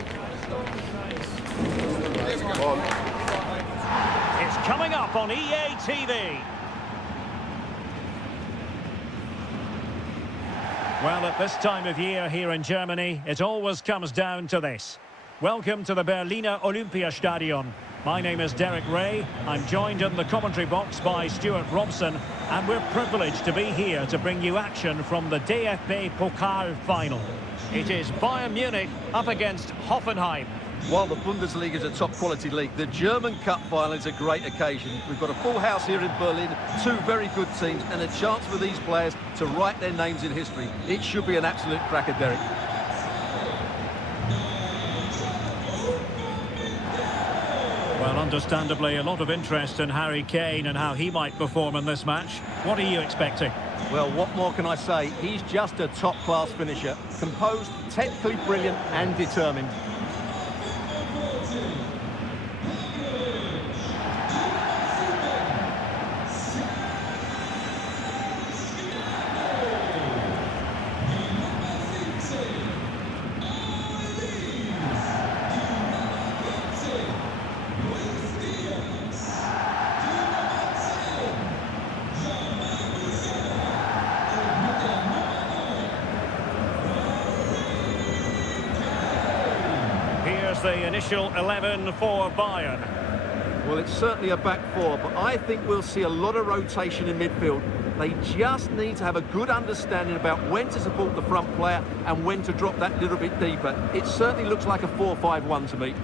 It's coming up on EA TV. Well, at this time of year here in Germany, it always comes down to this. Welcome to the Berliner Olympiastadion. My name is Derek Ray. I'm joined in the commentary box by Stuart Robson, and we're privileged to be here to bring you action from the DFB Pokal final. It is Bayern Munich up against Hoffenheim. While the Bundesliga is a top-quality league, the German Cup final is a great occasion. We've got a full house here in Berlin, two very good teams, and a chance for these players to write their names in history. It should be an absolute cracker, Derek. Well, understandably, a lot of interest in Harry Kane and how he might perform in this match. What are you expecting? Well, what more can I say? He's just a top-class finisher. Composed, technically brilliant and determined. The initial 11 for Bayern. Well, it's certainly a back four, but I think we'll see a lot of rotation in midfield. They just need to have a good understanding about when to support the front player and when to drop that little bit deeper. It certainly looks like a 4-5-1 to me.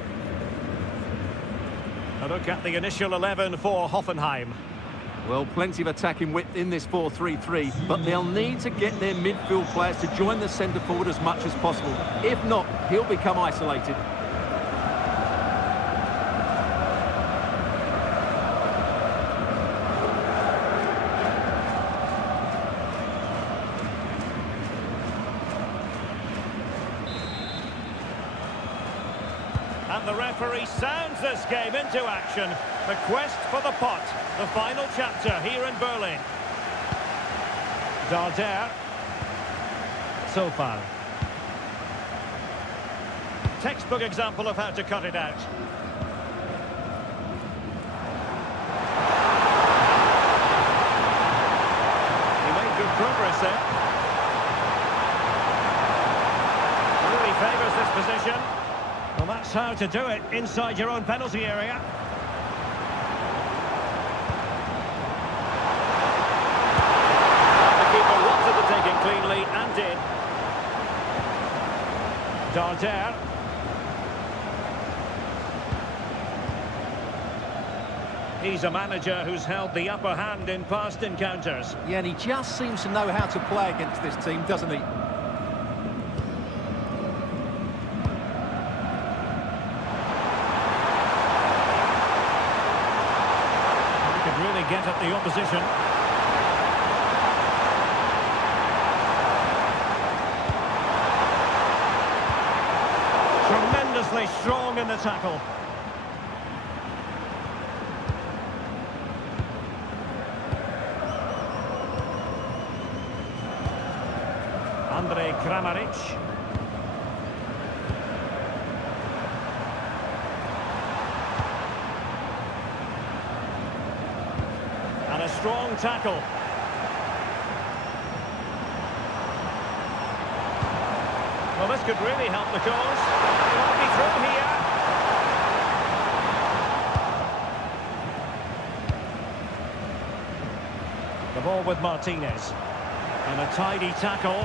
A look at the initial 11 for Hoffenheim. Well, plenty of attacking width in this 4-3-3, but they'll need to get their midfield players to join the centre forward as much as possible. If not, he'll become isolated. And the referee sounds this game into action. The quest for the pot, the final chapter here in Berlin. Darder. So far. Textbook example of how to cut it out. He made good progress there. Really favours this position. Well, that's how to do it inside your own penalty area. The keeper wanted to take it cleanly and did. Darder. He's a manager who's held the upper hand in past encounters. Yeah, and he just seems to know how to play against this team, doesn't he? Really get at the opposition. Tremendously strong in the tackle. Andrej Kramaric. A strong tackle. Well, this could really help the cause. It might be through here. The ball with Martinez. And a tidy tackle.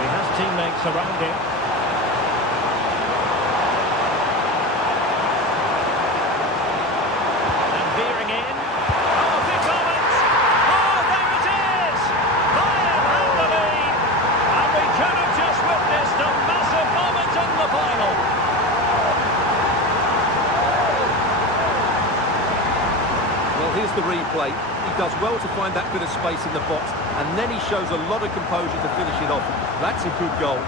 He has teammates around him. Here's the replay. He does well to find that bit of space in the box, and then he shows a lot of composure to finish it off. That's a good goal.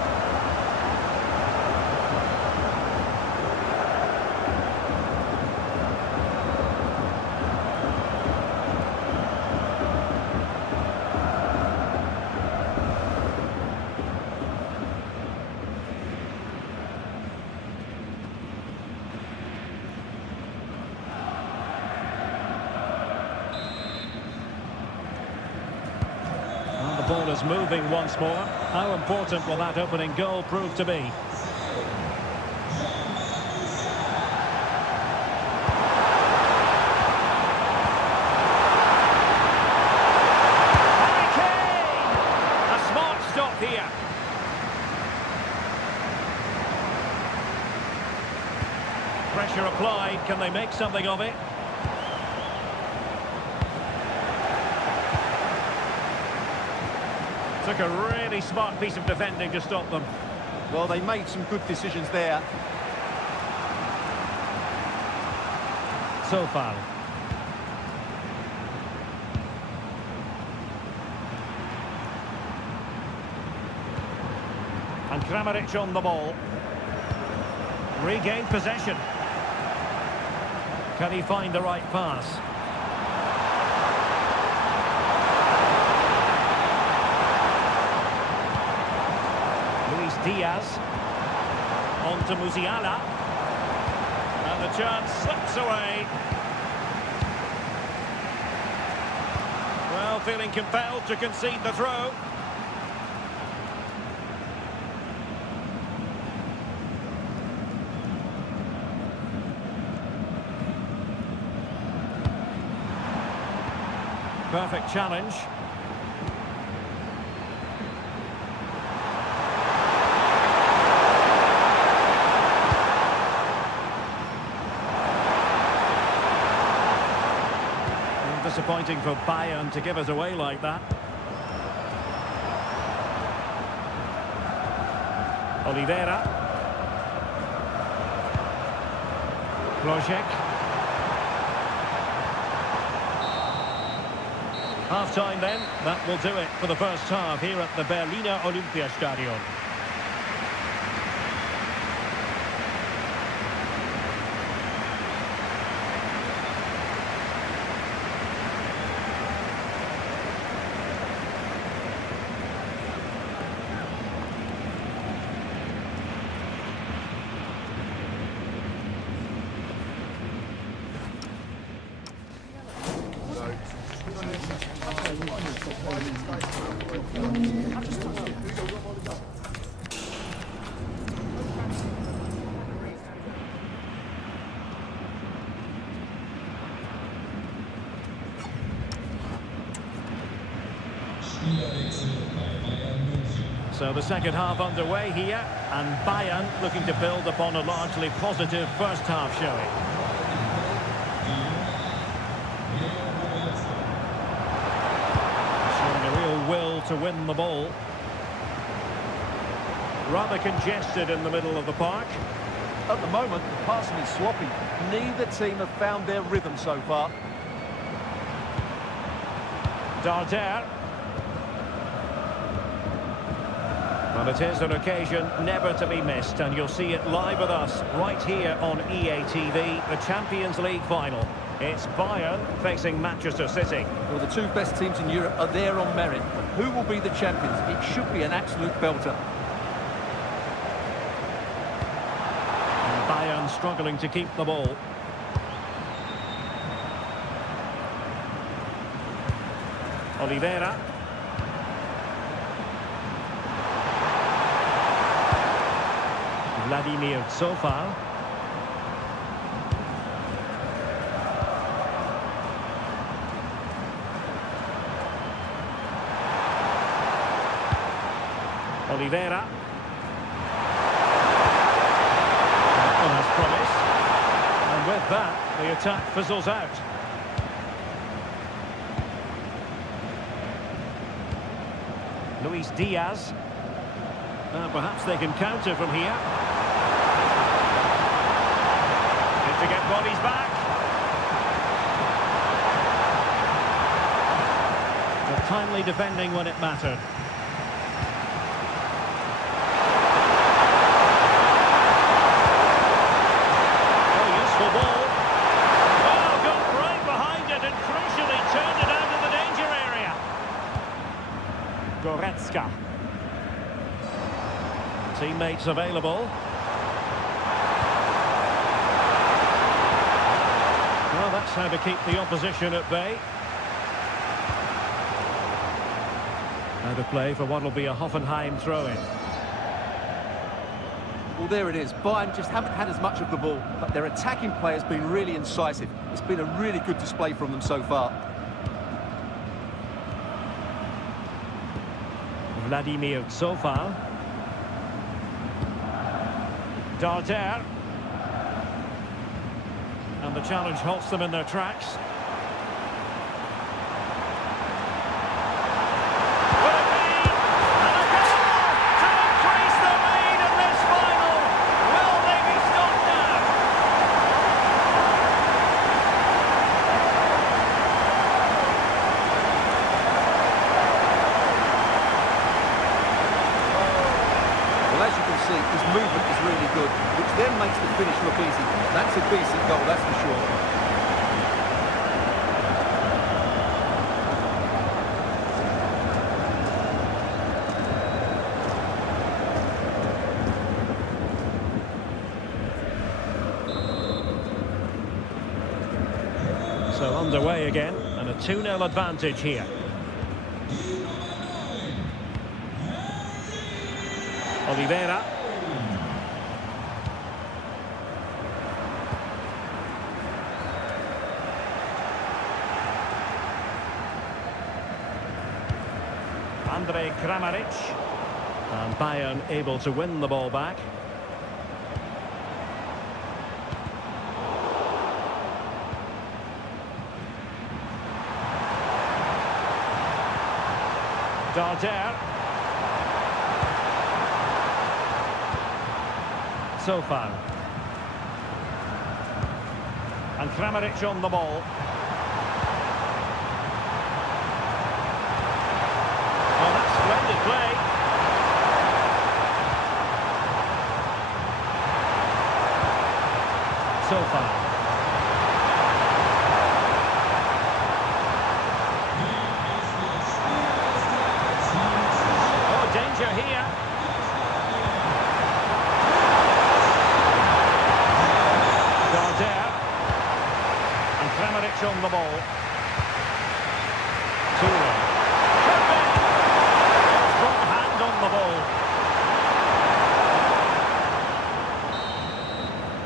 is moving once more. How important will that opening goal prove to be? Here. Pressure applied. Can they make something of it? Took a really smart piece of defending to stop them. Well, they made some good decisions there. So far. And Kramaric on the ball. Regained possession. Can he find the right pass? Luis Diaz. On to Musiala. And the chance slips away. Well, feeling compelled to concede the throw. Perfect challenge. Disappointing for Bayern to give us away like that. Oliveira. Projek. Half-time then, that will do it for the first half here at the Berliner Olympiastadion. So the second half underway here, and Bayern looking to build upon a largely positive first half showing. Showing a real will to win the ball. Rather congested in the middle of the park. At the moment, the passing is sloppy. Neither team have found their rhythm so far. Darder. Well, it is an occasion never to be missed, and you'll see it live with us right here on EA TV, the Champions League final. It's Bayern facing Manchester City. Well, the two best teams in Europe are there on merit. Who will be the champions? It should be an absolute belter. And Bayern struggling to keep the ball. Oliveira. Vladimir Sofal. Oliveira. That one has promise. And with that, the attack fizzles out. Luis Diaz. Perhaps they can counter from here. To get bodies back. But timely defending when it mattered. Oh, useful ball. Oh, got right behind it and crucially turned it out of the danger area. Goretzka. Teammates available. Well, that's how to keep the opposition at bay. Out of play for what will be a Hoffenheim throw-in. Well, there it is. Bayern just haven't had as much of the ball, but their attacking play has been really incisive. It's been a really good display from them so far. Vladimir Zofal. Darder. And the challenge halts them in their tracks. His movement is really good, which then makes the finish look easy. That's a decent goal, that's for sure. So underway again, and a 2-0 advantage here. Oliveira. Andre Kramaric. And Bayern able to win the ball back. Darder. Zofal. And Kramaric on the ball. Oh, that's splendid play. Zofal. Oh, danger here. And Kramaric on the ball. Tura. Strong hand on the ball.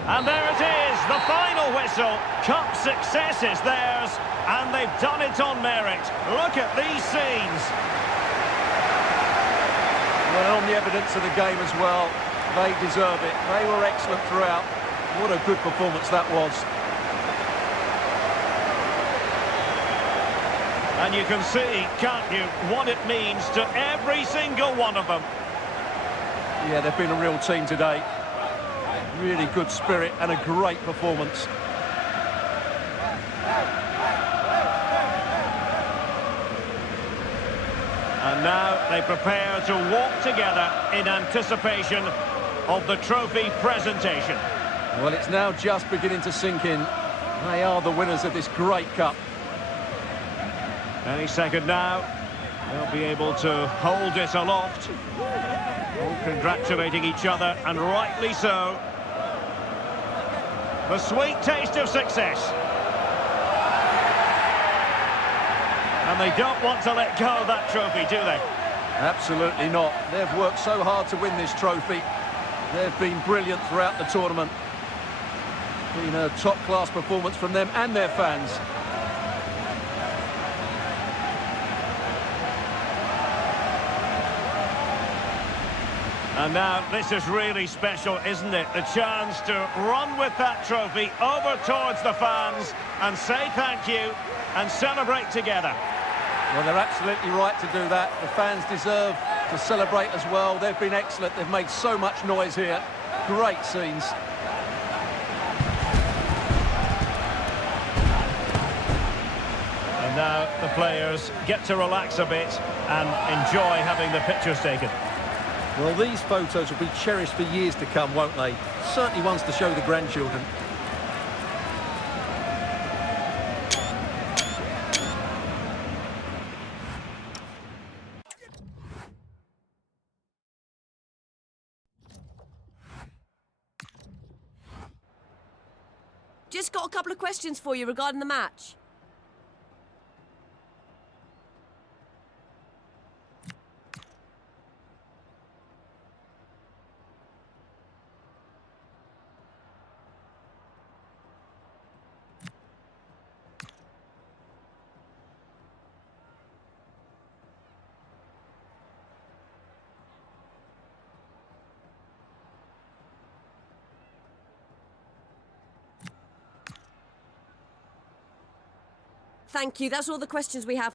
And there it is, the final whistle. Cup success is theirs, and they've done it on merit. Look at these scenes. Well, on the evidence of the game as well, they deserve it. They were excellent throughout. What a good performance that was. And you can see, can't you, what it means to every single one of them. Yeah, they've been a real team today. Really good spirit and a great performance. And now they prepare to walk together in anticipation of the trophy presentation. Well, it's now just beginning to sink in. They are the winners of this great cup. Any second now, they'll be able to hold it aloft. All congratulating each other, and rightly so. The sweet taste of success. And they don't want to let go of that trophy, do they? Absolutely not. They've worked so hard to win this trophy. They've been brilliant throughout the tournament. Been a top-class performance from them and their fans. And now this is really special, isn't it? The chance to run with that trophy over towards the fans and say thank you and celebrate together. Well, they're absolutely right to do that. The fans deserve to celebrate as well. They've been excellent. They've made so much noise here. Great scenes. And now the players get to relax a bit and enjoy having the pictures taken. Well, these photos will be cherished for years to come, won't they? Certainly ones to show the grandchildren. Just got a couple of questions for you regarding the match. Thank you. That's all the questions we have.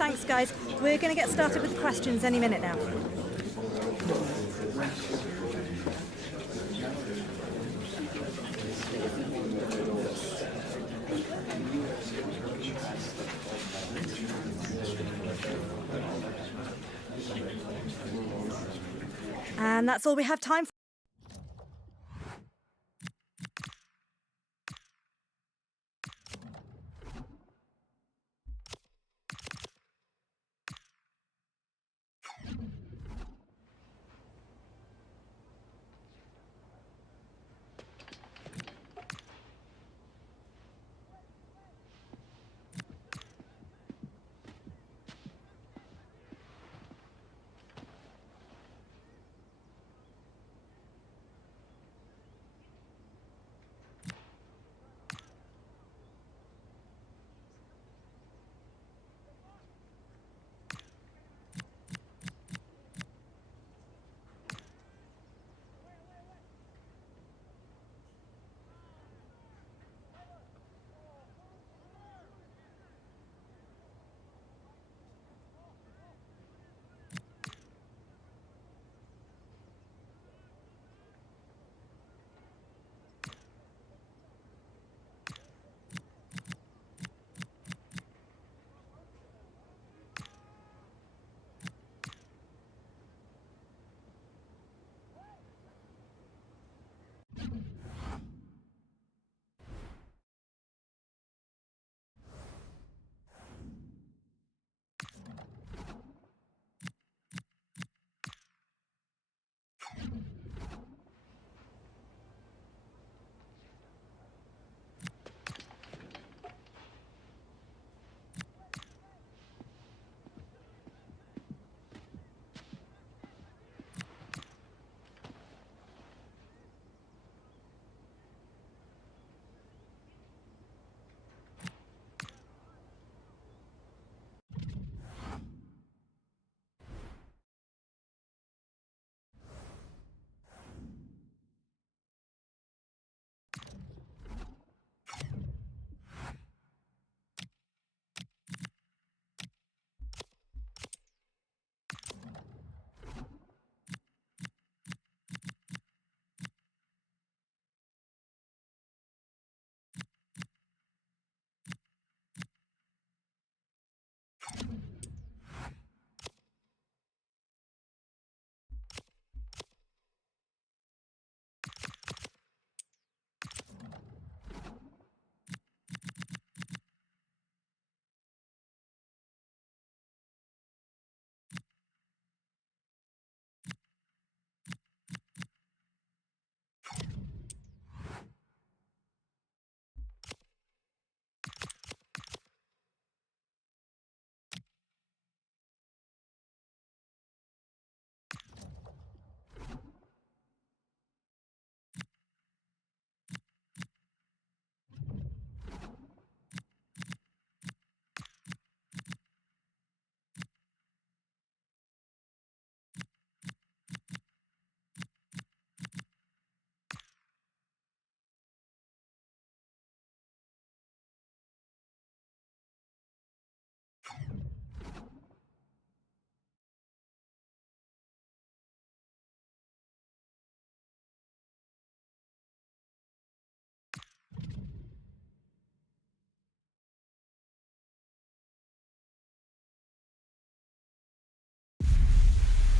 Thanks, guys. We're going to get started with questions any minute now. And that's all we have time for.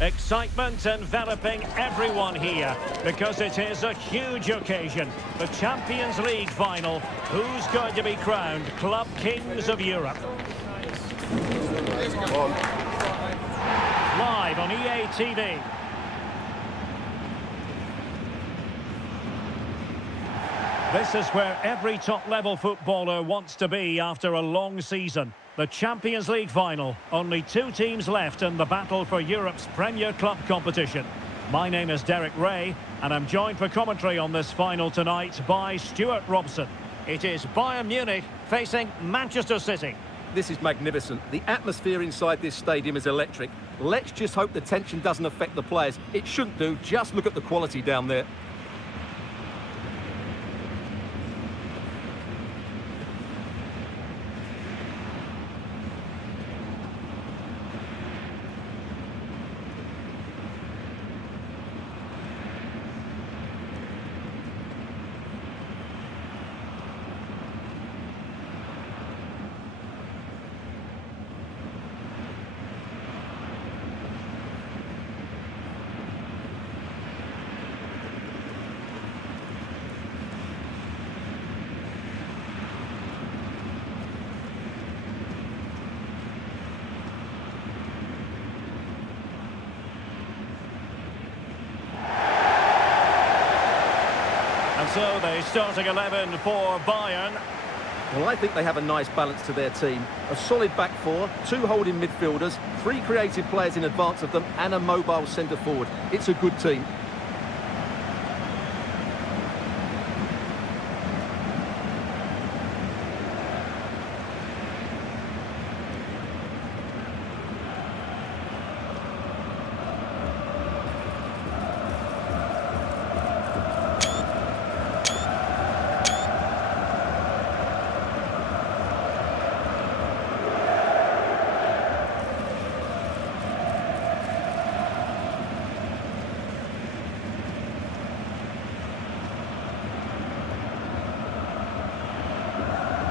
Excitement enveloping everyone here because it is a huge occasion. The Champions League final. Who's going to be crowned Club Kings of Europe? Live on EA TV. This is where every top-level footballer wants to be after a long season. The Champions League final. Only two teams left in the battle for Europe's Premier Club competition. My name is Derek Ray, and I'm joined for commentary on this final tonight by Stuart Robson. It is Bayern Munich facing Manchester City. This is magnificent. The atmosphere inside this stadium is electric. Let's just hope the tension doesn't affect the players. It shouldn't do. Just look at the quality down there. so the starting 11 for Bayern. Well, I think they have a nice balance to their team. A solid back four, 2 holding midfielders, 3 creative players in advance of them, and a mobile centre forward. It's a good team.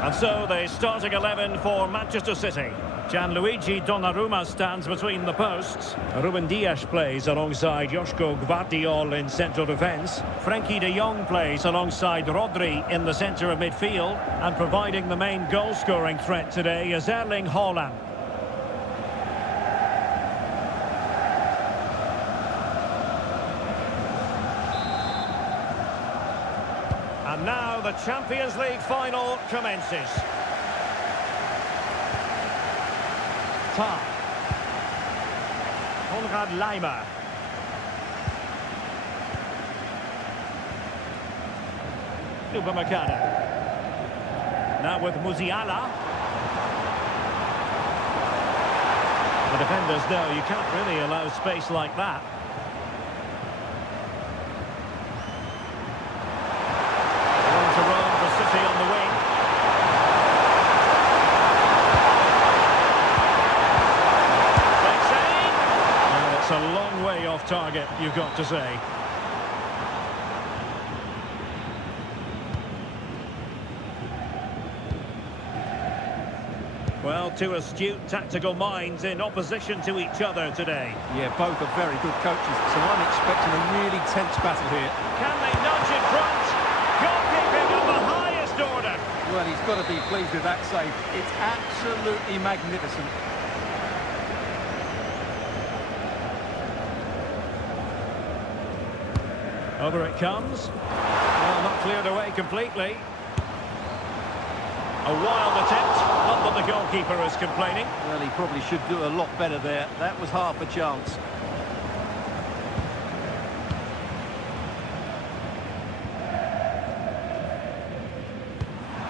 And so the starting 11 for Manchester City. Gianluigi Donnarumma stands between the posts. Ruben Dias plays alongside Joško Gvardiol in central defence. Frenkie de Jong plays alongside Rodri in the centre of midfield. And providing the main goal-scoring threat today is Erling Haaland. And now the Champions League final commences. Tar. Konrad Laimer. Upamecano. Now with Musiala. The defenders know you can't really allow space like that. On the wing. Well, it's a long way off target, you've got to say. Well, two astute tactical minds in opposition to each other today. Yeah, both are very good coaches, so I'm expecting a really tense battle here. Can they nudge in front? Goalkeeping of the highest order. Well, he's got to be pleased with that save. It's absolutely magnificent. Over it comes. Well, not cleared away completely. A wild attempt, not that the goalkeeper is complaining. Well, he probably should do a lot better there. That was half a chance.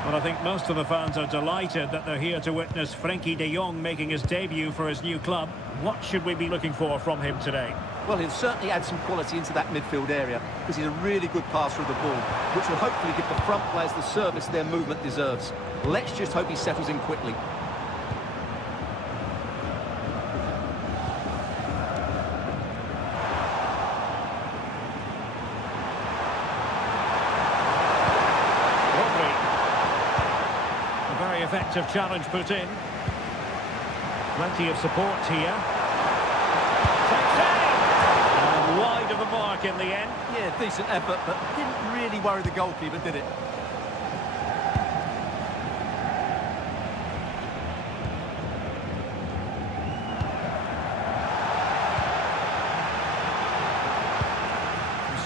Well, I think most of the fans are delighted that they're here to witness Frenkie de Jong making his debut for his new club. What should we be looking for from him today? Well, he'll certainly add some quality into that midfield area because he's a really good passer of the ball, which will hopefully give the front players the service their movement deserves. Let's just hope he settles in quickly. Rodri. A very effective challenge put in. Plenty of support here. And wide of the mark in the end. Yeah, decent effort, but didn't really worry the goalkeeper, did it?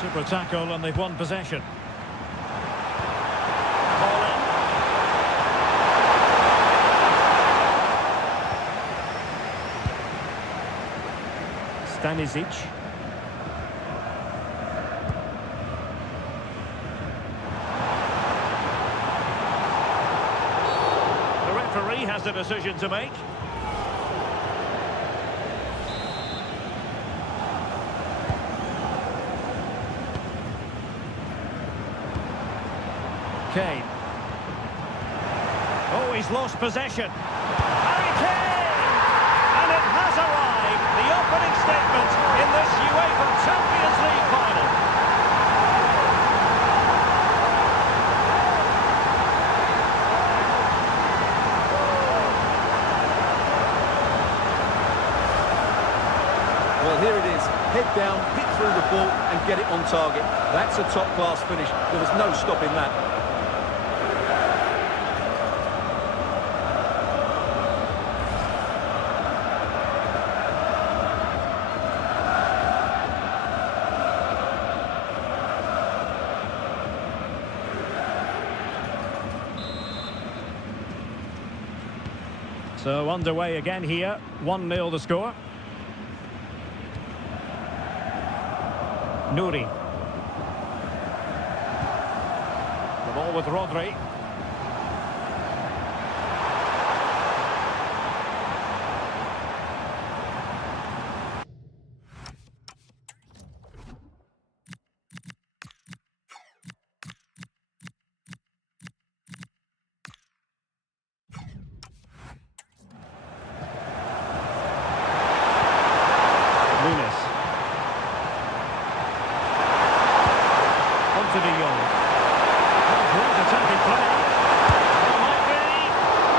Super tackle and they've won possession. Stanisic. The referee has a decision to make. Kane. Oh, he's lost possession. Harry Kane! And it has arrived, the opening statement in this UEFA Champions League final. Well, here it is. Head down, hit through the ball and get it on target. That's a top-class finish. There was no stopping that. So underway again here. 1-0 the score. Nouri. The ball with Rodri. To De Jong. Great attacking play. It might be.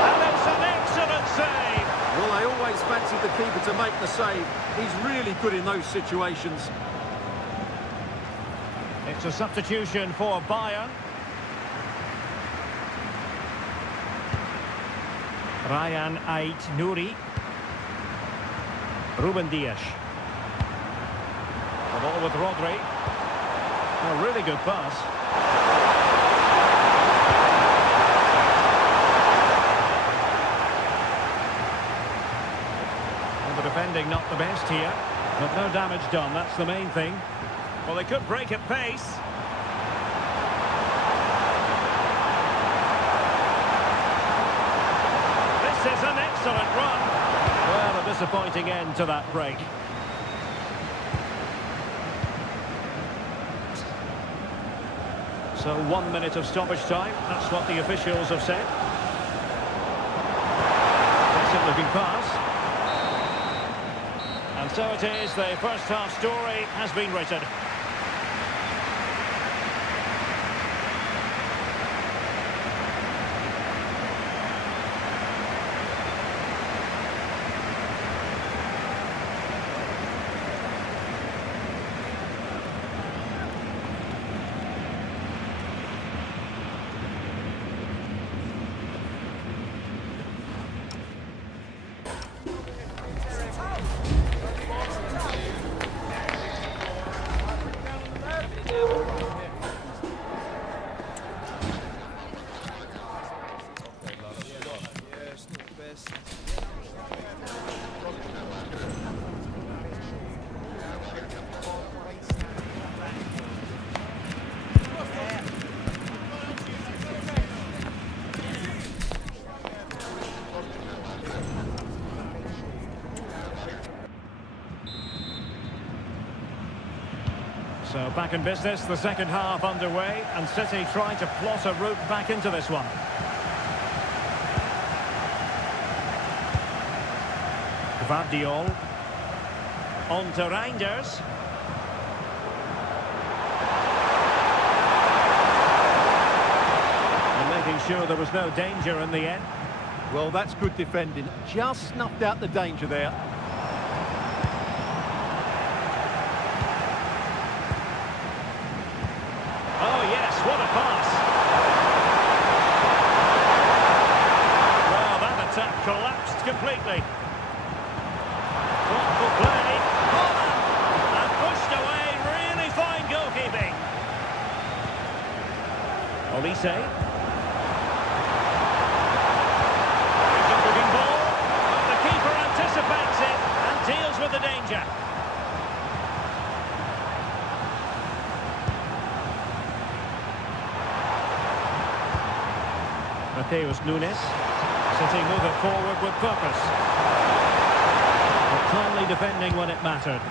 And it's an excellent save. Well, I always fancied the keeper to make the save. He's really good in those situations. It's a substitution for Bayern. Ryan Ait Nouri. Ruben Dias. The ball with Rodri. A really good pass. And the defending not the best here, but no damage done, that's the main thing. Well, they could break at pace. This is an excellent run. Well, a disappointing end to that break. So 1 minute of stoppage time, that's what the officials have said. Excellent looking pass. And so it is, the first half story has been written. So back in business, the second half underway, and City trying to plot a route back into this one. Gvardiol. On to Reinders. And making sure there was no danger in the end. Well, that's good defending. Just snuffed out the danger there. Oh, yes, what a pass. Well, that attack collapsed completely. Thoughtful play. And pushed away. Really fine goalkeeping. Olise. Good-looking ball. But the keeper anticipates it and deals with the danger. Mateus Nunes. City move it forward with purpose. But calmly defending when it mattered.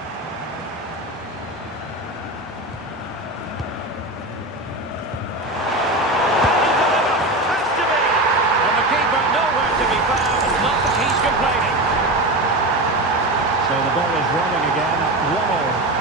Has to be! And the keeper nowhere to be found. Not that he's complaining. So the ball is rolling again. 1-1.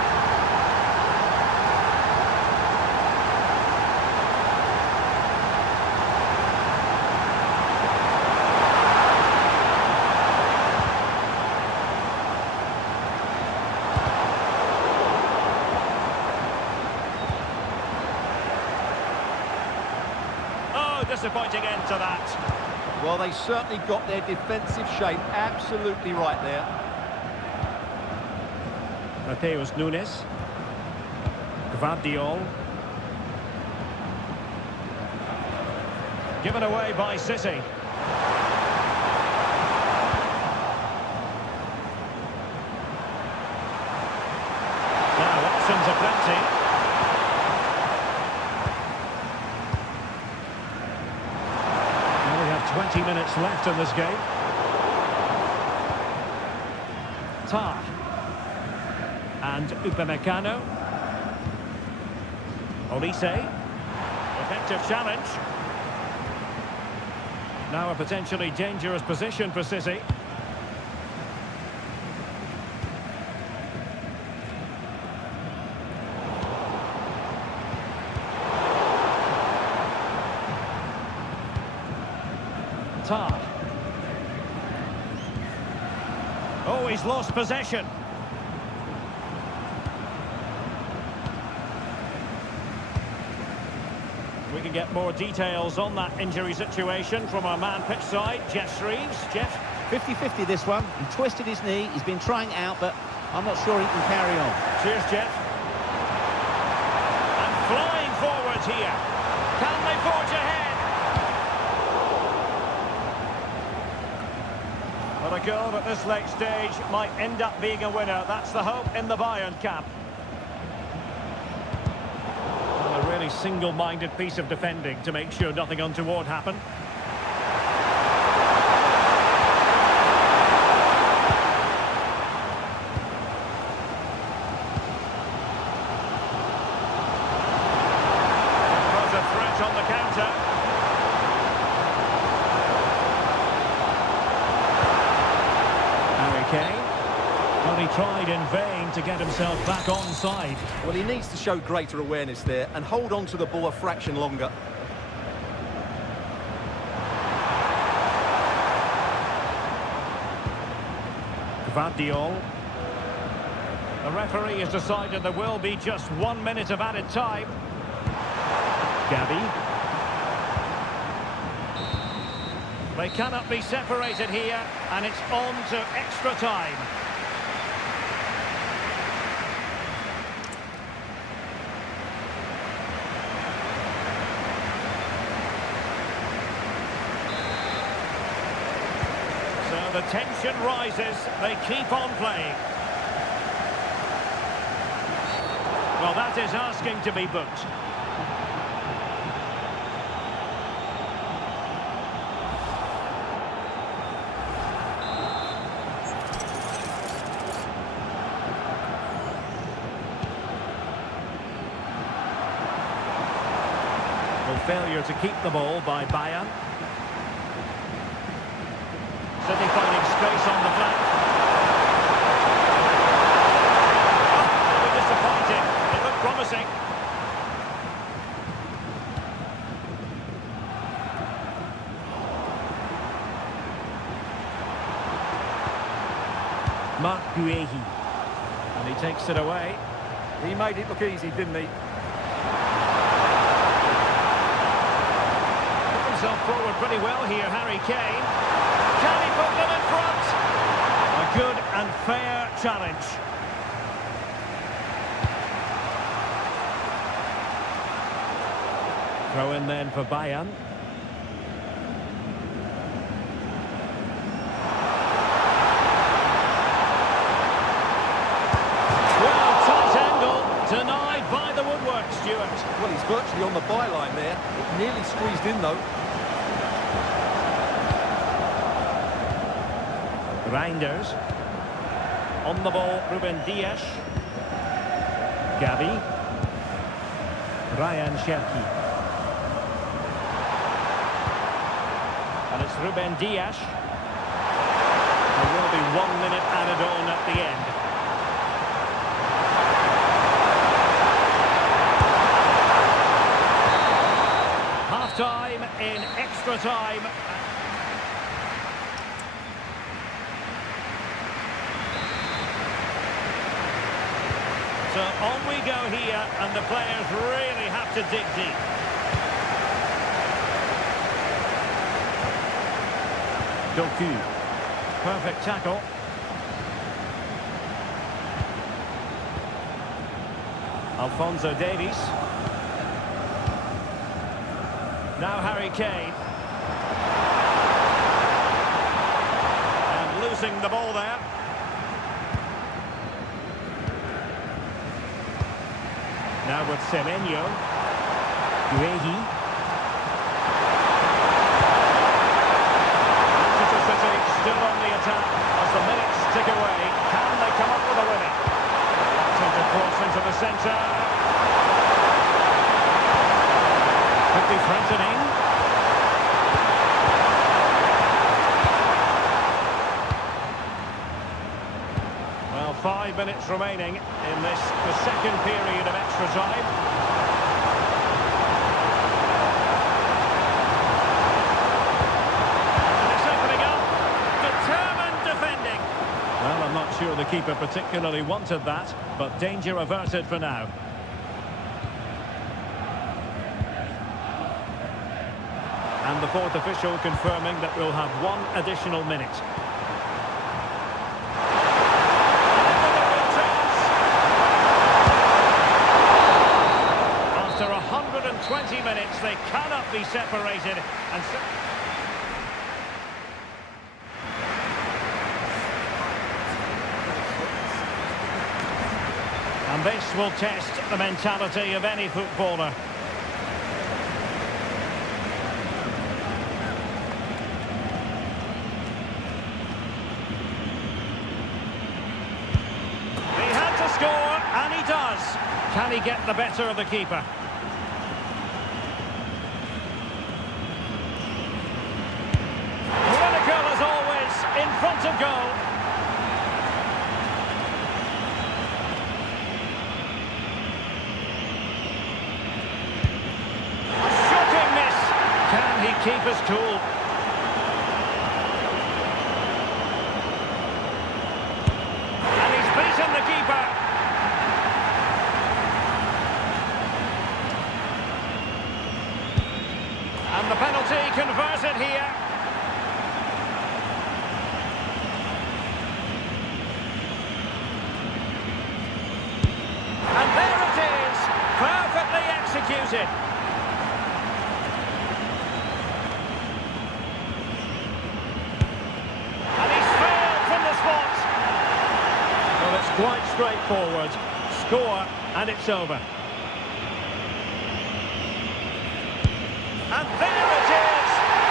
Disappointing end to that. Well, they certainly got their defensive shape absolutely right there. Mateus Nunes. Gvardiol. Given away by City. 20 minutes left in this game. Tar. And Upamecano. Olise. Effective challenge. Now a potentially dangerous position for City. Tar. Oh, he's lost possession. We can get more details on that injury situation from our man pitch side, Jeff Shreves. Jeff? 50-50 this one. He twisted his knee. He's been trying it out, but I'm not sure he can carry on. Cheers, Jeff. And flying forwards here. Can they forge ahead? But a goal at this late stage might end up being a winner. That's the hope in the Bayern camp. Well, a really single-minded piece of defending to make sure nothing untoward happened. It was a threat on the counter. Well, he tried in vain to get himself back onside. Well, he needs to show greater awareness there and hold on to the ball a fraction longer. Gvardiol. The referee has decided there will be just 1 minute of added time. Gabi. They cannot be separated here, and it's on to extra time. So the tension rises, they keep on playing. Well, that is asking to be booked. Failure to keep the ball by Bayern. City finding space on the flank. Oh, they were disappointing. It looked promising. Marc Guehi. And he takes it away. He made it look easy, didn't he? Forward pretty well here, Harry Kane. Can he put them in front? A good and fair challenge. Throw in then for Bayern. Well, tight angle, denied by the woodwork, Stuart. Well, he's virtually on the byline there. It nearly squeezed in, though. Reinders. On the ball, Ruben Dias. Gabi. Ryan Cherki. And it's Ruben Dias. There will be 1 minute added on at the end. Half-time in extra time. So on we go here, and the players really have to dig deep. Doku. Perfect tackle. Alphonso Davies. Now Harry Kane. And losing the ball there. Now with Semenyo. Guehi. be threatening. Well, 5 minutes remaining in the second period of extra time. And it's opening up. Determined defending. Well, I'm not sure the keeper particularly wanted that, but danger averted for now. And the fourth official confirming that we'll have one additional minute. After 120 minutes, they cannot be separated. And this will test the mentality of any footballer. And he does. Can he get the better of the keeper? Clinical as always, in front of goal. A shocking miss. Can he keep his cool? And he's beaten the keeper. And the penalty converted here. And there it is, perfectly executed. And he's failed from the spot. Well, it's quite straightforward. Score, and it's over. And there it is!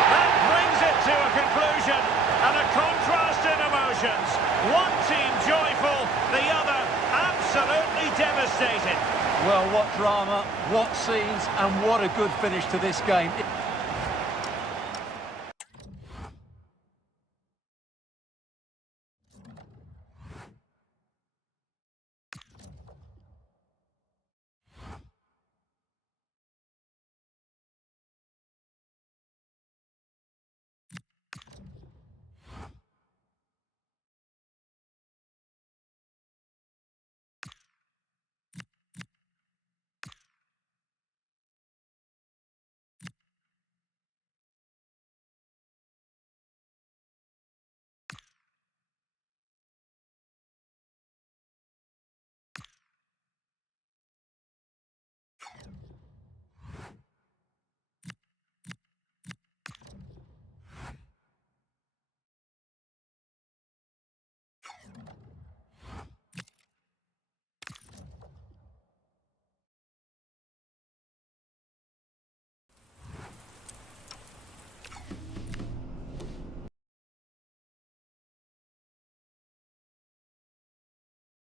That brings it to a conclusion, and a contrast in emotions. One team joyful, the other absolutely devastated. Well, what drama, what scenes, and what a good finish to this game.